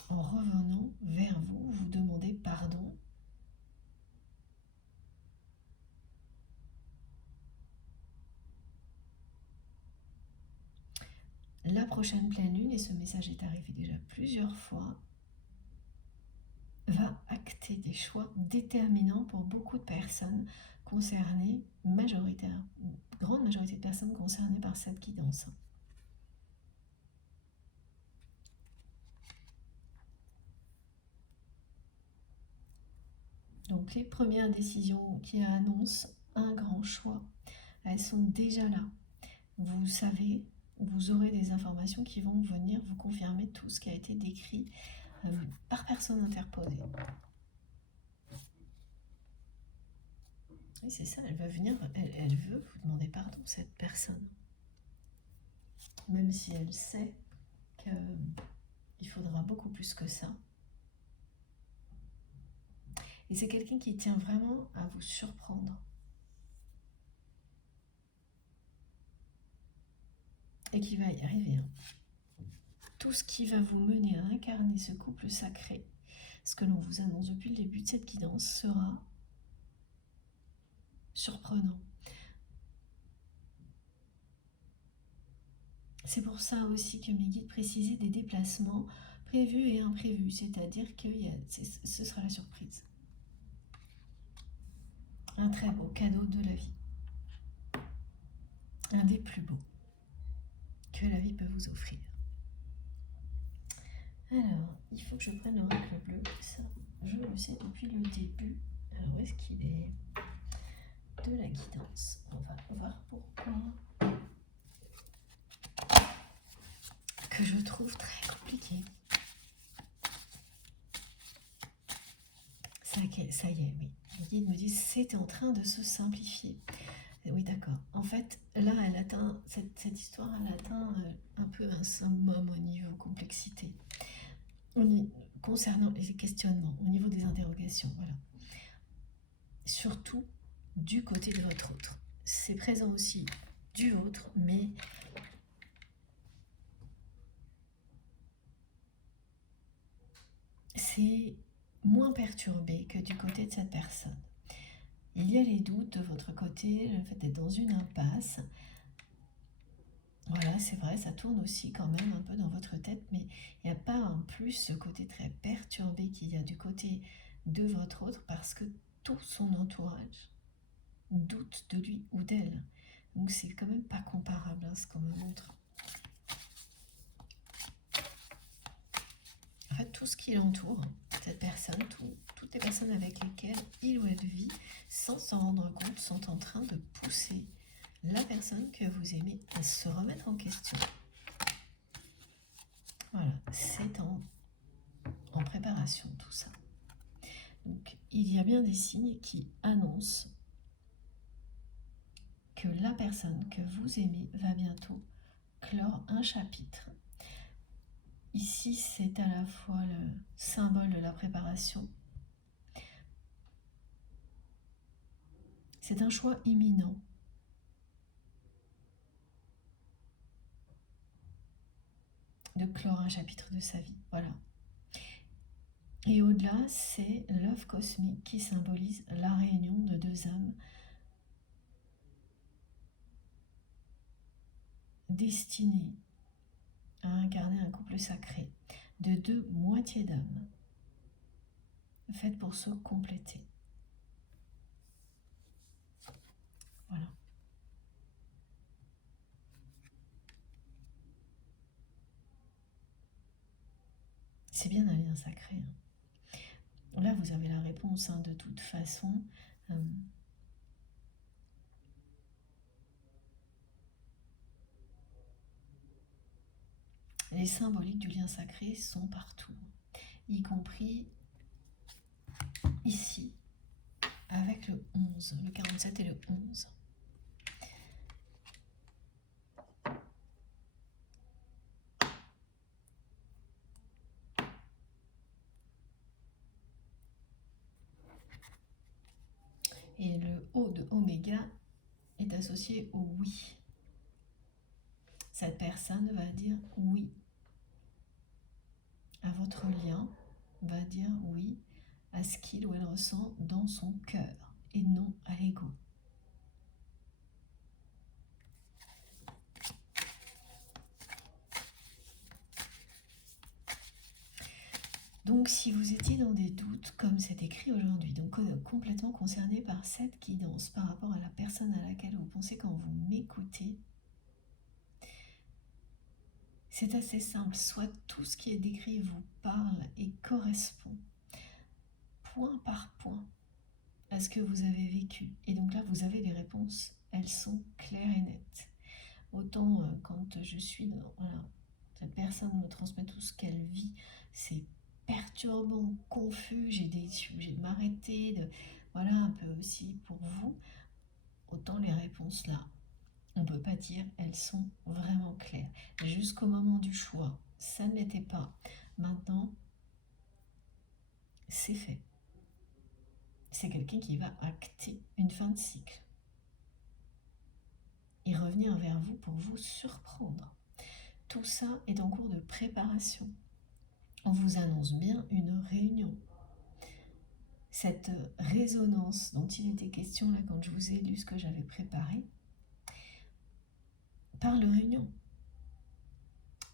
En revenant vers vous, vous demandez pardon. La prochaine pleine lune, et ce message est arrivé déjà plusieurs fois, va acter des choix déterminants pour beaucoup de personnes concernées, grande majorité de personnes concernées par cette guidance. Donc les premières décisions qui annoncent un grand choix, elles sont déjà là. Vous savez, vous aurez des informations qui vont venir vous confirmer tout ce qui a été décrit par personne interposée. Oui, c'est ça, elle va venir, elle veut vous demander pardon, cette personne. Même si elle sait qu'il faudra beaucoup plus que ça. Et c'est quelqu'un qui tient vraiment à vous surprendre. Et qui va y arriver. Tout ce qui va vous mener à incarner ce couple sacré, ce que l'on vous annonce depuis le début de cette guidance, sera surprenant. C'est pour ça aussi que mes guides précisaient des déplacements prévus et imprévus, c'est-à-dire que ce sera la surprise. Un très beau cadeau de la vie. Un des plus beaux que la vie peut vous offrir. Alors, il faut que je prenne l'oracle bleu, ça je le sais depuis le début. Alors, où est-ce qu'il est de la guidance? On va voir pourquoi. Que je trouve très compliqué. Ça y est, oui. Les guides me disent c'est en train de se simplifier. Oui, d'accord. En fait, là, elle atteint, cette histoire, elle atteint un peu un summum au niveau complexité. Concernant les questionnements, au niveau des interrogations, voilà. Surtout du côté de votre autre. C'est présent aussi du vôtre, mais c'est moins perturbé que du côté de cette personne. Il y a les doutes de votre côté, le fait d'être dans une impasse. Voilà, c'est vrai, ça tourne aussi quand même un peu dans votre tête, mais il n'y a pas en plus ce côté très perturbé qu'il y a du côté de votre autre, parce que tout son entourage doute de lui ou d'elle. Donc c'est quand même pas comparable à ce qu'on me montre. En fait, tout ce qui l'entoure, cette personne, toutes les personnes avec lesquelles il ou elle vit, sans s'en rendre compte, sont en train de pousser la personne que vous aimez à se remettre en question. Voilà, c'est en préparation tout ça. Donc, il y a bien des signes qui annoncent que la personne que vous aimez va bientôt clore un chapitre. Ici, c'est à la fois le symbole de la préparation. C'est un choix imminent. De clore un chapitre de sa vie, voilà. Et au-delà, c'est l'œuf cosmique qui symbolise la réunion de deux âmes destinées à incarner un couple sacré de deux moitiés d'âme, faites pour se compléter. Voilà. C'est bien un lien sacré. Là, vous avez la réponse, de toute façon. Les symboliques du lien sacré sont partout, y compris ici, avec le 11, le 47 et le 11. Et le O de Oméga est associé au oui. Cette personne va dire oui à votre lien, va dire oui à ce qu'il ou elle ressent dans son cœur et non à l'ego. Donc si vous étiez dans des doutes, comme c'est écrit aujourd'hui, donc complètement concerné par cette guidance par rapport à la personne à laquelle vous pensez quand vous m'écoutez, c'est assez simple, soit tout ce qui est décrit vous parle et correspond, point par point, à ce que vous avez vécu. Et donc là, vous avez les réponses, elles sont claires et nettes. Autant quand je suis dans, voilà, cette personne me transmet tout ce qu'elle vit, c'est perturbant, confus, je suis obligée de m'arrêter, voilà, un peu aussi pour vous. Autant les réponses là, on ne peut pas dire, elles sont vraiment claires. Jusqu'au moment du choix, ça ne l'était pas. Maintenant, c'est fait. C'est quelqu'un qui va acter une fin de cycle et revenir vers vous pour vous surprendre. Tout ça est en cours de préparation. On vous annonce bien une réunion. Cette résonance dont il était question là quand je vous ai lu ce que j'avais préparé, parle réunion.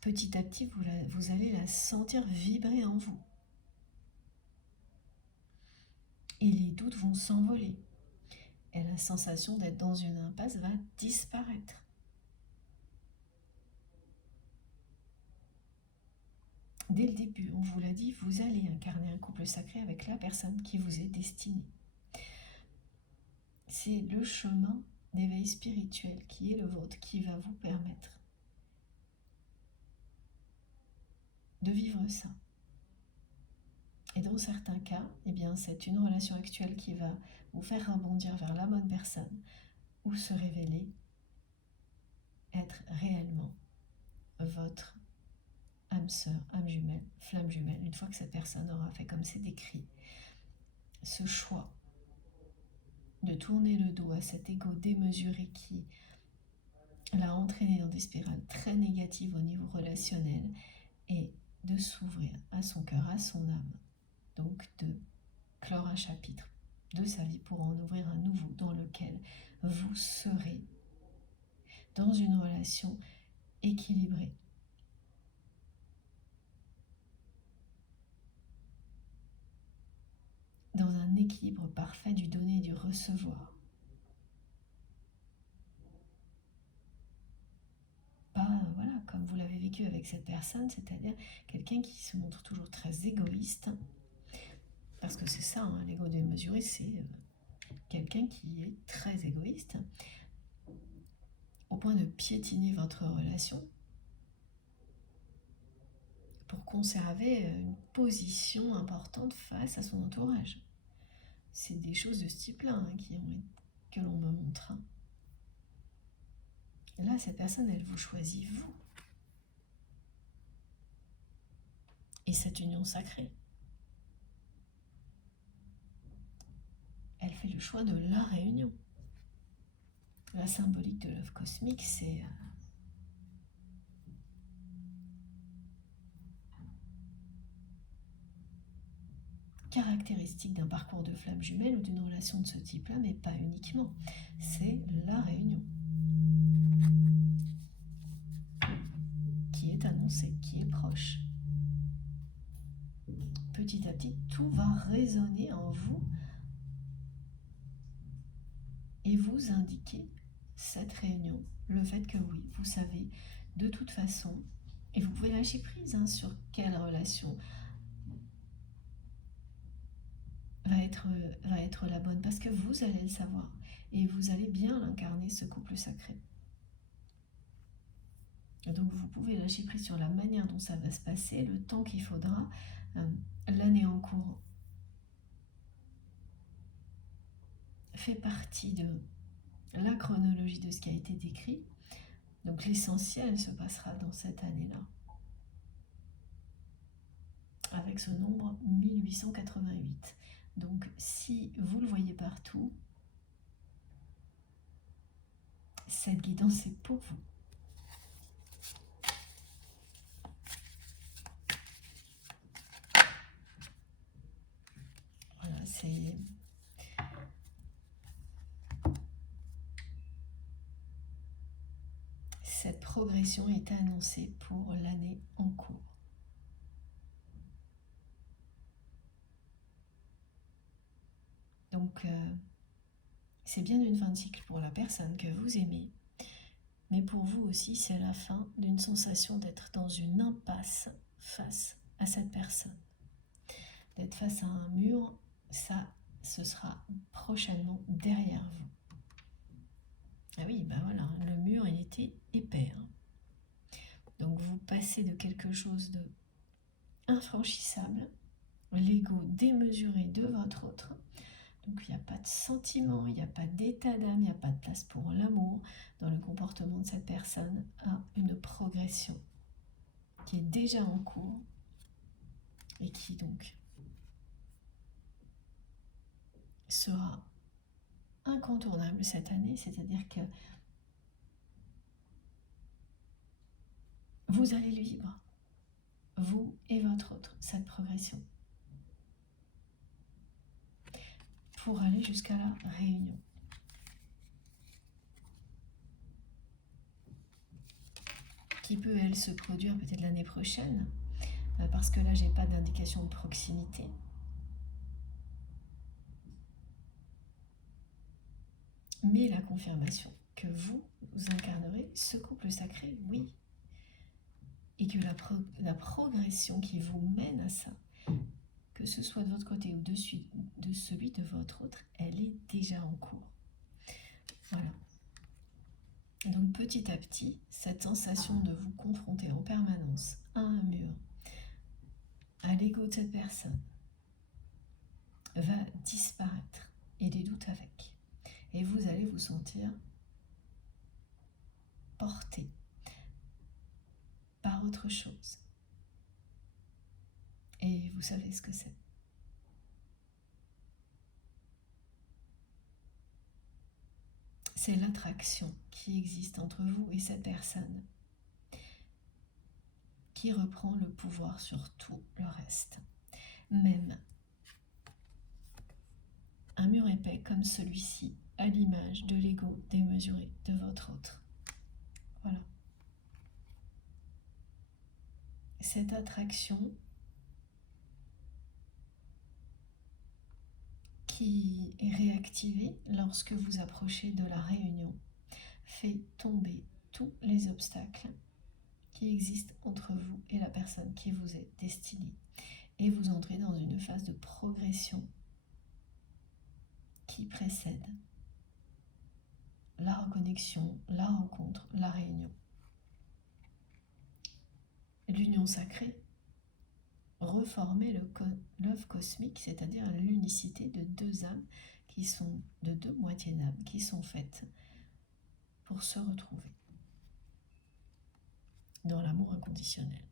Petit à petit, vous allez la sentir vibrer en vous. Et les doutes vont s'envoler. Et la sensation d'être dans une impasse va disparaître. Dès le début, on vous l'a dit, vous allez incarner un couple sacré avec la personne qui vous est destinée. C'est le chemin d'éveil spirituel qui est le vôtre qui va vous permettre de vivre ça. Et dans certains cas, eh bien, c'est une relation actuelle qui va vous faire rebondir vers la bonne personne ou se révéler être réellement votre âme sœur, âme jumelle, flamme jumelle, une fois que cette personne aura fait comme c'est décrit, ce choix de tourner le dos à cet ego démesuré qui l'a entraîné dans des spirales très négatives au niveau relationnel et de s'ouvrir à son cœur, à son âme, donc de clore un chapitre de sa vie pour en ouvrir un nouveau dans lequel vous serez dans une relation équilibrée. Dans un équilibre parfait du donner et du recevoir. Pas, voilà, comme vous l'avez vécu avec cette personne, c'est-à-dire quelqu'un qui se montre toujours très égoïste, parce que c'est ça, hein, l'ego démesuré, c'est quelqu'un qui est très égoïste, au point de piétiner votre relation pour conserver une position importante face à son entourage. C'est des choses de ce type-là hein, que l'on me montre. Hein. Là, cette personne, elle vous choisit, vous. Et cette union sacrée, elle fait le choix de la réunion. La symbolique de l'œuvre cosmique, c'est caractéristique d'un parcours de flamme jumelle ou d'une relation de ce type-là, mais pas uniquement. C'est la réunion qui est annoncée, qui est proche. Petit à petit, tout va résonner en vous et vous indiquer cette réunion, le fait que oui, vous savez de toute façon, et vous pouvez lâcher prise hein, sur quelle relation va être la bonne, parce que vous allez le savoir, et vous allez bien l'incarner, ce couple sacré. Et donc vous pouvez lâcher prise sur la manière dont ça va se passer, le temps qu'il faudra, l'année en cours fait partie de la chronologie de ce qui a été décrit. Donc l'essentiel se passera dans cette année-là, avec ce nombre 1888. Donc si vous le voyez partout, cette guidance est pour vous. Voilà, c'est... Cette progression est annoncée pour l'année en cours. Donc, c'est bien une fin de cycle pour la personne que vous aimez, mais pour vous aussi, c'est la fin d'une sensation d'être dans une impasse face à cette personne. D'être face à un mur, ça, ce sera prochainement derrière vous. Ah oui, ben voilà, le mur, il était épais. Donc, vous passez de quelque chose de infranchissable, l'ego démesuré de votre autre. Donc il n'y a pas de sentiment, il n'y a pas d'état d'âme, il n'y a pas de place pour l'amour dans le comportement de cette personne, à une progression qui est déjà en cours et qui donc sera incontournable cette année, c'est-à-dire que vous allez le vivre, vous et votre autre, cette progression, pour aller jusqu'à la réunion. Qui peut, elle, se produire peut-être l'année prochaine, parce que là, j'ai pas d'indication de proximité. Mais la confirmation que vous incarnerez ce couple sacré, oui. Et que la progression qui vous mène à ça, que ce soit de votre côté ou de celui de votre autre, elle est déjà en cours. Voilà. Donc petit à petit, cette sensation de vous confronter en permanence à un mur, à l'ego de cette personne, va disparaître, et les doutes avec. Et vous allez vous sentir porté par autre chose. Et vous savez ce que c'est. C'est l'attraction qui existe entre vous et cette personne qui reprend le pouvoir sur tout le reste. Même un mur épais comme celui-ci, à l'image de l'ego démesuré de votre autre. Voilà. Cette attraction qui est réactivée lorsque vous approchez de la réunion fait tomber tous les obstacles qui existent entre vous et la personne qui vous est destinée. Et vous entrez dans une phase de progression qui précède la reconnexion, la rencontre, la réunion. L'union sacrée, reformer l'œuvre cosmique, c'est-à-dire l'unicité de deux âmes qui sont, de deux moitiés d'âme qui sont faites pour se retrouver dans l'amour inconditionnel.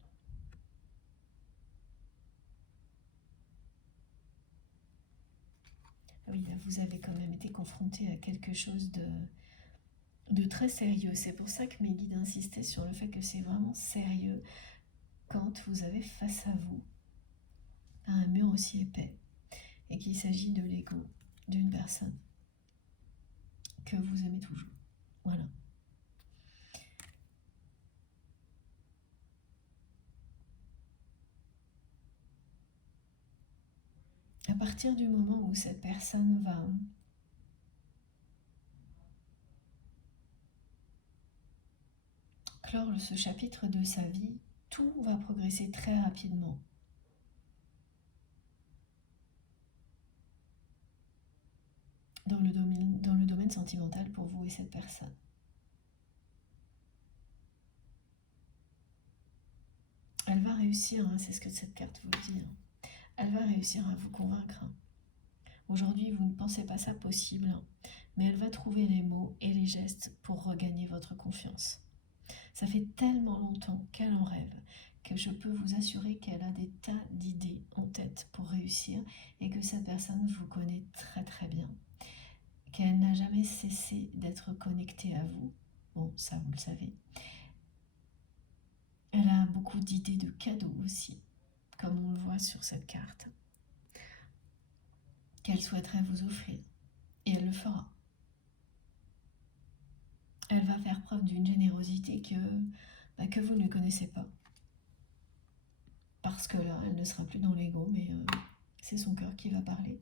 Oui, là, vous avez quand même été confronté à quelque chose de très sérieux. C'est pour ça que mes guides insistaient sur le fait que c'est vraiment sérieux quand vous avez face à vous un mur aussi épais et qu'il s'agit de l'ego d'une personne que vous aimez toujours. Voilà. À partir du moment où cette personne va clore ce chapitre de sa vie, tout va progresser très rapidement. Dans le domaine sentimental pour vous et cette personne. Elle va réussir, c'est ce que cette carte vous dit, elle va réussir à vous convaincre. Aujourd'hui, vous ne pensez pas ça possible, mais elle va trouver les mots et les gestes pour regagner votre confiance. Ça fait tellement longtemps qu'elle en rêve que je peux vous assurer qu'elle a des tas d'idées en tête pour réussir et que cette personne vous connaît très très bien. Qu'elle n'a jamais cessé d'être connectée à vous Bon, ça vous le savez. Elle a beaucoup d'idées de cadeaux aussi, comme on le voit sur cette carte, qu'elle souhaiterait vous offrir. Et elle le fera. Elle va faire preuve d'une générosité que vous ne connaissez pas. Parce que là, elle ne sera plus dans l'ego, mais c'est son cœur qui va parler.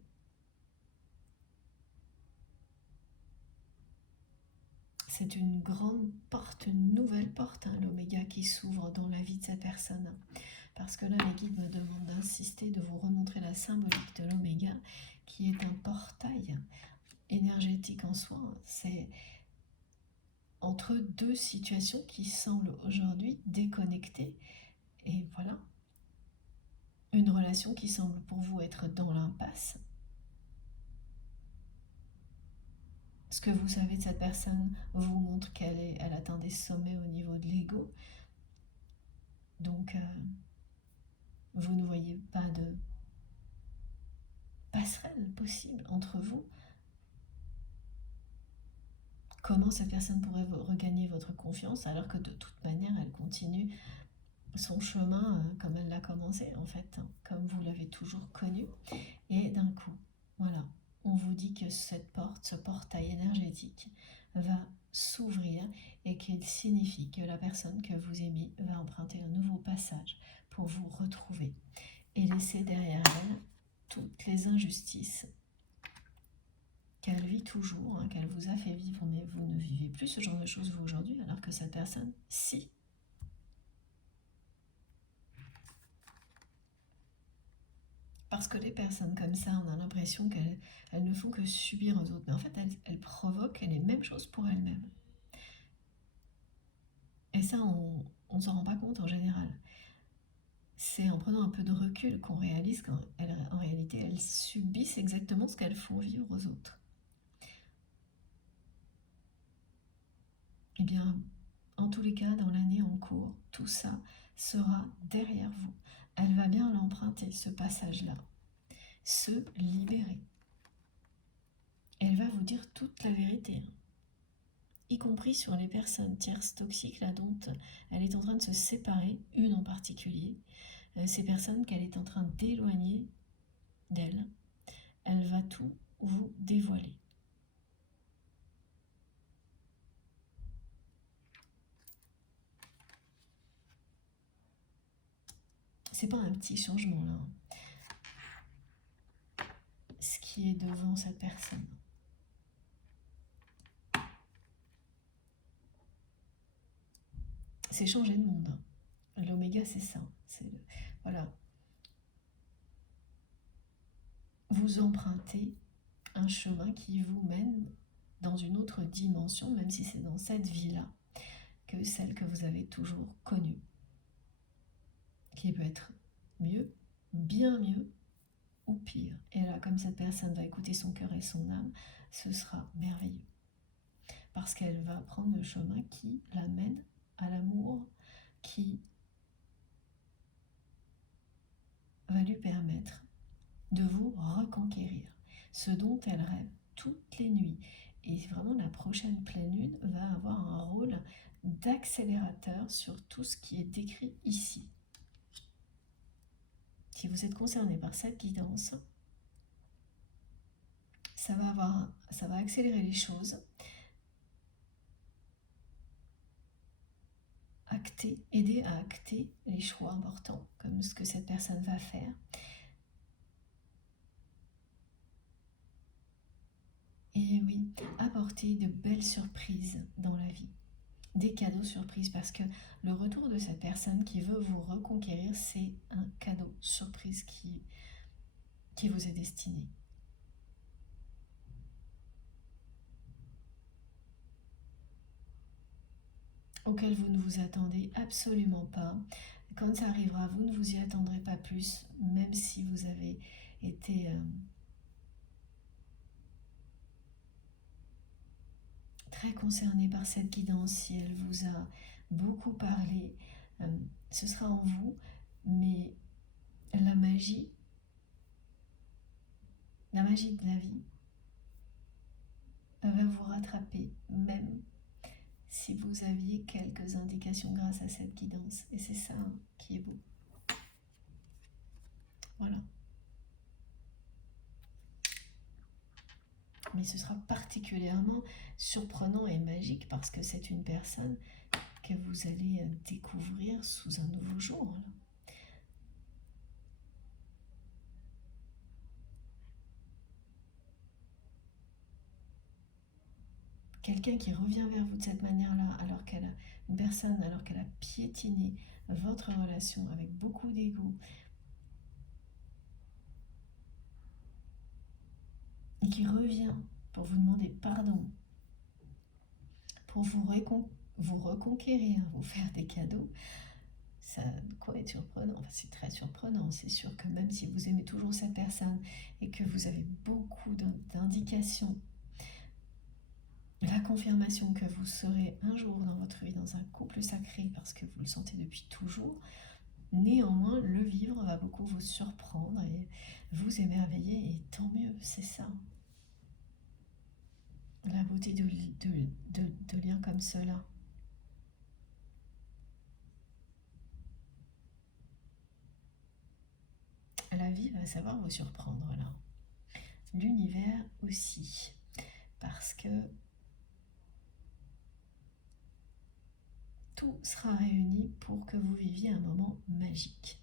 C'est une grande porte, une nouvelle porte, l'oméga qui s'ouvre dans la vie de cette personne. Parce que là, les guides me demandent d'insister, de vous remontrer la symbolique de l'oméga, qui est un portail énergétique en soi. C'est entre deux situations qui semblent aujourd'hui déconnectées. Et voilà, une relation qui semble pour vous être dans l'impasse. Ce que vous savez de cette personne vous montre elle atteint des sommets au niveau de l'ego. Donc, vous ne voyez pas de passerelle possible entre vous. Comment cette personne pourrait regagner votre confiance alors que de toute manière, elle continue son chemin comme elle l'a commencé en fait, comme vous l'avez toujours connu. Et d'un coup, voilà, on vous dit que cette porte, ce portail énergétique va s'ouvrir et qu'il signifie que la personne que vous aimez va emprunter un nouveau passage pour vous retrouver et laisser derrière elle toutes les injustices qu'elle vit toujours, qu'elle vous a fait vivre, mais vous ne vivez plus ce genre de choses vous aujourd'hui, alors que cette personne, si. Parce que les personnes comme ça, on a l'impression qu'elles ne font que subir aux autres. Mais en fait, elles provoquent les mêmes choses pour elles-mêmes. Et ça, on ne s'en rend pas compte en général. C'est en prenant un peu de recul qu'on réalise qu'en réalité, elles subissent exactement ce qu'elles font vivre aux autres. Eh bien, en tous les cas, dans l'année en cours, tout ça sera derrière vous. Elle va bien l'emprunter, ce passage-là. Se libérer. Elle va vous dire toute la vérité, y compris sur les personnes tierces toxiques là dont elle est en train de se séparer, une en particulier. Ces personnes qu'elle est en train d'éloigner d'elle, elle va tout vous dévoiler. C'est pas un petit changement là, ce qui est devant cette personne. C'est changer de monde. L'oméga, c'est ça. Voilà. Vous empruntez un chemin qui vous mène dans une autre dimension, même si c'est dans cette vie-là, que celle que vous avez toujours connue. Qui peut être mieux, bien mieux ou pire. Et là, comme cette personne va écouter son cœur et son âme, ce sera merveilleux. Parce qu'elle va prendre le chemin qui l'amène à l'amour, qui va lui permettre de vous reconquérir. Ce dont elle rêve toutes les nuits. Et vraiment, la prochaine pleine lune va avoir un rôle d'accélérateur sur tout ce qui est décrit ici. Si vous êtes concerné par cette guidance, ça va accélérer les choses, aider à acter les choix importants, comme ce que cette personne va faire. Et oui, apporter de belles surprises dans la vie, des cadeaux surprises, parce que le retour de cette personne qui veut vous reconquérir, c'est un cadeau surprise qui vous est destiné. Auquel vous ne vous attendez absolument pas. Quand ça arrivera, vous ne vous y attendrez pas plus, même si vous avez été très concerné par cette guidance, si elle vous a beaucoup parlé, ce sera en vous, mais la magie de la vie va vous rattraper, même si vous aviez quelques indications grâce à cette guidance. Et c'est ça qui est beau. Voilà. Mais ce sera particulièrement surprenant et magique parce que c'est une personne que vous allez découvrir sous un nouveau jour. Là. Quelqu'un qui revient vers vous de cette manière-là, alors qu'elle a une personne, alors qu'elle a piétiné votre relation avec beaucoup d'ego, et qui revient pour vous demander pardon, pour vous reconquérir, vous faire des cadeaux, ça quoi être surprenant. Enfin, c'est très surprenant. C'est sûr que même si vous aimez toujours cette personne et que vous avez beaucoup d'indications, la confirmation que vous serez un jour dans votre vie dans un couple sacré parce que vous le sentez depuis toujours, néanmoins le vivre va beaucoup vous surprendre et vous émerveiller, et tant mieux, c'est ça. La beauté de liens comme cela. La vie va savoir vous surprendre là. L'univers aussi. Parce que tout sera réuni pour que vous viviez un moment magique.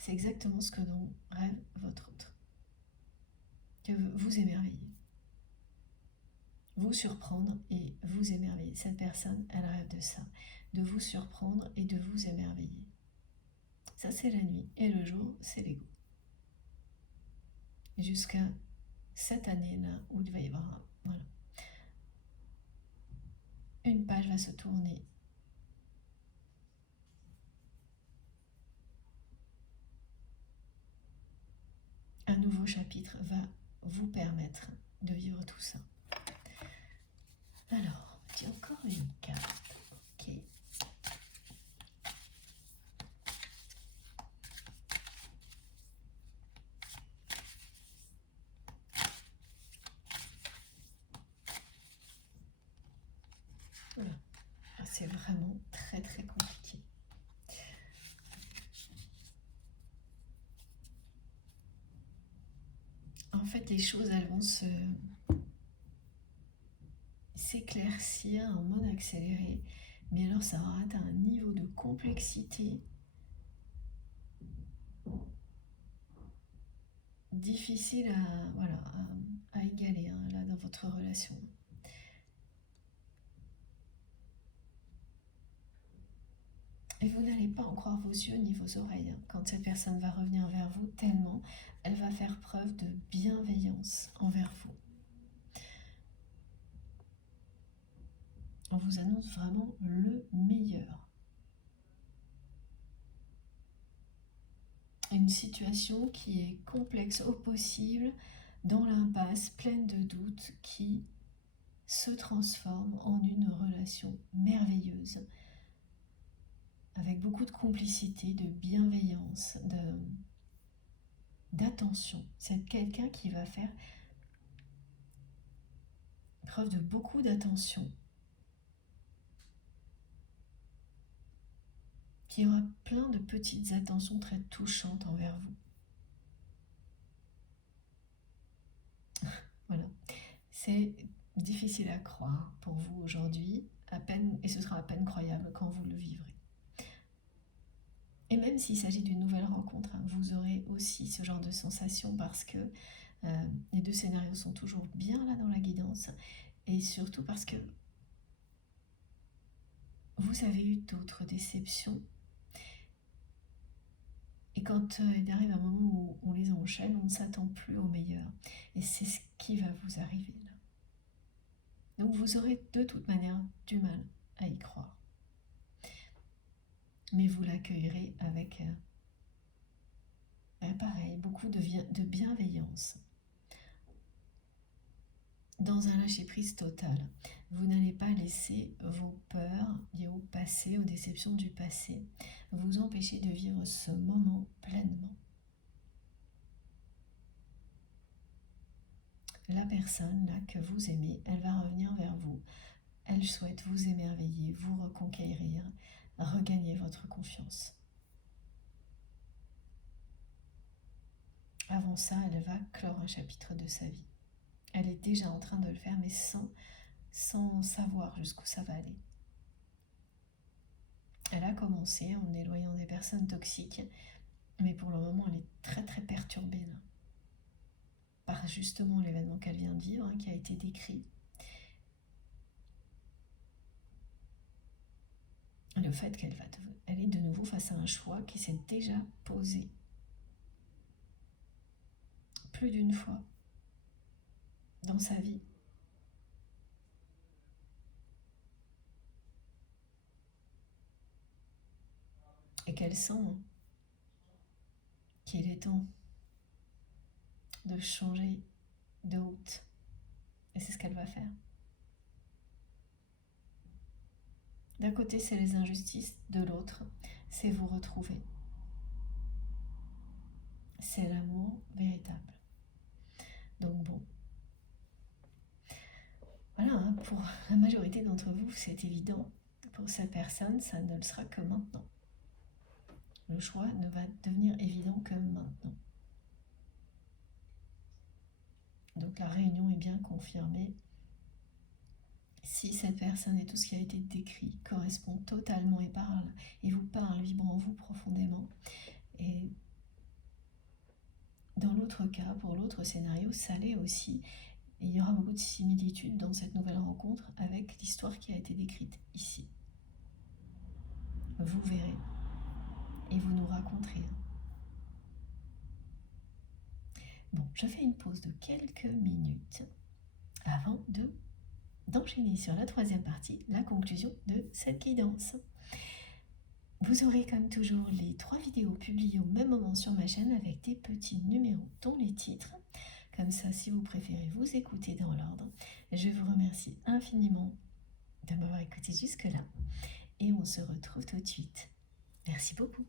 C'est exactement ce que dont rêve votre autre. Que vous émerveillez. Vous surprendre et vous émerveiller. Cette personne, elle rêve de ça. De vous surprendre et de vous émerveiller. Ça, c'est la nuit. Et le jour, c'est l'ego. Jusqu'à cette année-là où il va y avoir voilà. Une page va se tourner. Un nouveau chapitre va vous permettre de vivre tout ça. Alors, j'ai encore une carte. Ok. Voilà. C'est vraiment très très compliqué. En fait, les choses, elles vont s'éclaircir en mode accéléré, mais alors ça aura atteint un niveau de complexité difficile à égaler là, dans votre relation. Et vous n'allez pas en croire vos yeux ni vos oreilles quand cette personne va revenir vers vous, tellement elle va faire preuve de bienveillance envers vous. On vous annonce vraiment le meilleur. Une situation qui est complexe au possible, dans l'impasse, pleine de doutes, qui se transforme en une relation merveilleuse, avec beaucoup de complicité, de bienveillance, d'attention. C'est quelqu'un qui va faire preuve de beaucoup d'attention, qui aura plein de petites attentions très touchantes envers vous. Voilà, c'est difficile à croire pour vous aujourd'hui, à peine, et ce sera à peine croyable quand vous le vivrez. Et même s'il s'agit d'une nouvelle rencontre, vous aurez aussi ce genre de sensation parce que les deux scénarios sont toujours bien là dans la guidance, et surtout parce que vous avez eu d'autres déceptions. Et quand il arrive un moment où on les enchaîne, on ne s'attend plus au meilleur. Et c'est ce qui va vous arriver là. Donc vous aurez de toute manière du mal à y croire. Mais vous l'accueillerez avec, pareil, beaucoup de bienveillance. Dans un lâcher-prise total. Vous n'allez pas laisser vos peurs liées au passé, aux déceptions du passé, vous empêcher de vivre ce moment pleinement. la personne là que vous aimez, elle va revenir vers vous. Elle souhaite vous émerveiller, vous reconquérir, regagner votre confiance. Avant ça, elle va clore un chapitre de sa vie. Elle est déjà en train de le faire, mais sans savoir jusqu'où ça va aller. Elle a commencé en éloignant des personnes toxiques, mais pour le moment, elle est très très perturbée là, par justement l'événement qu'elle vient de vivre, hein, qui a été décrit. Le fait qu'elle est de nouveau face à un choix qui s'est déjà posé plus d'une fois dans sa vie. Et qu'elle sent qu'il est temps de changer de route. Et c'est ce qu'elle va faire. D'un côté, c'est les injustices, de l'autre, c'est vous retrouver. C'est l'amour véritable. Donc bon, voilà, hein, pour la majorité d'entre vous, c'est évident. Pour cette personne, ça ne le sera que maintenant. Le choix ne va devenir évident que maintenant. Donc la réunion est bien confirmée. Si cette personne et tout ce qui a été décrit correspond totalement et vous parle, vibre en vous profondément. Et dans l'autre cas, pour l'autre scénario, ça l'est aussi. Et il y aura beaucoup de similitudes dans cette nouvelle rencontre avec l'histoire qui a été décrite ici. Vous verrez et vous nous raconterez. Bon, je fais une pause de quelques minutes avant d'enchaîner sur la troisième partie, la conclusion de cette guidance. Vous aurez comme toujours les 3 vidéos publiées au même moment sur ma chaîne avec des petits numéros dont les titres. Comme ça, si vous préférez vous écouter dans l'ordre, je vous remercie infiniment de m'avoir écouté jusque-là et on se retrouve tout de suite. Merci beaucoup.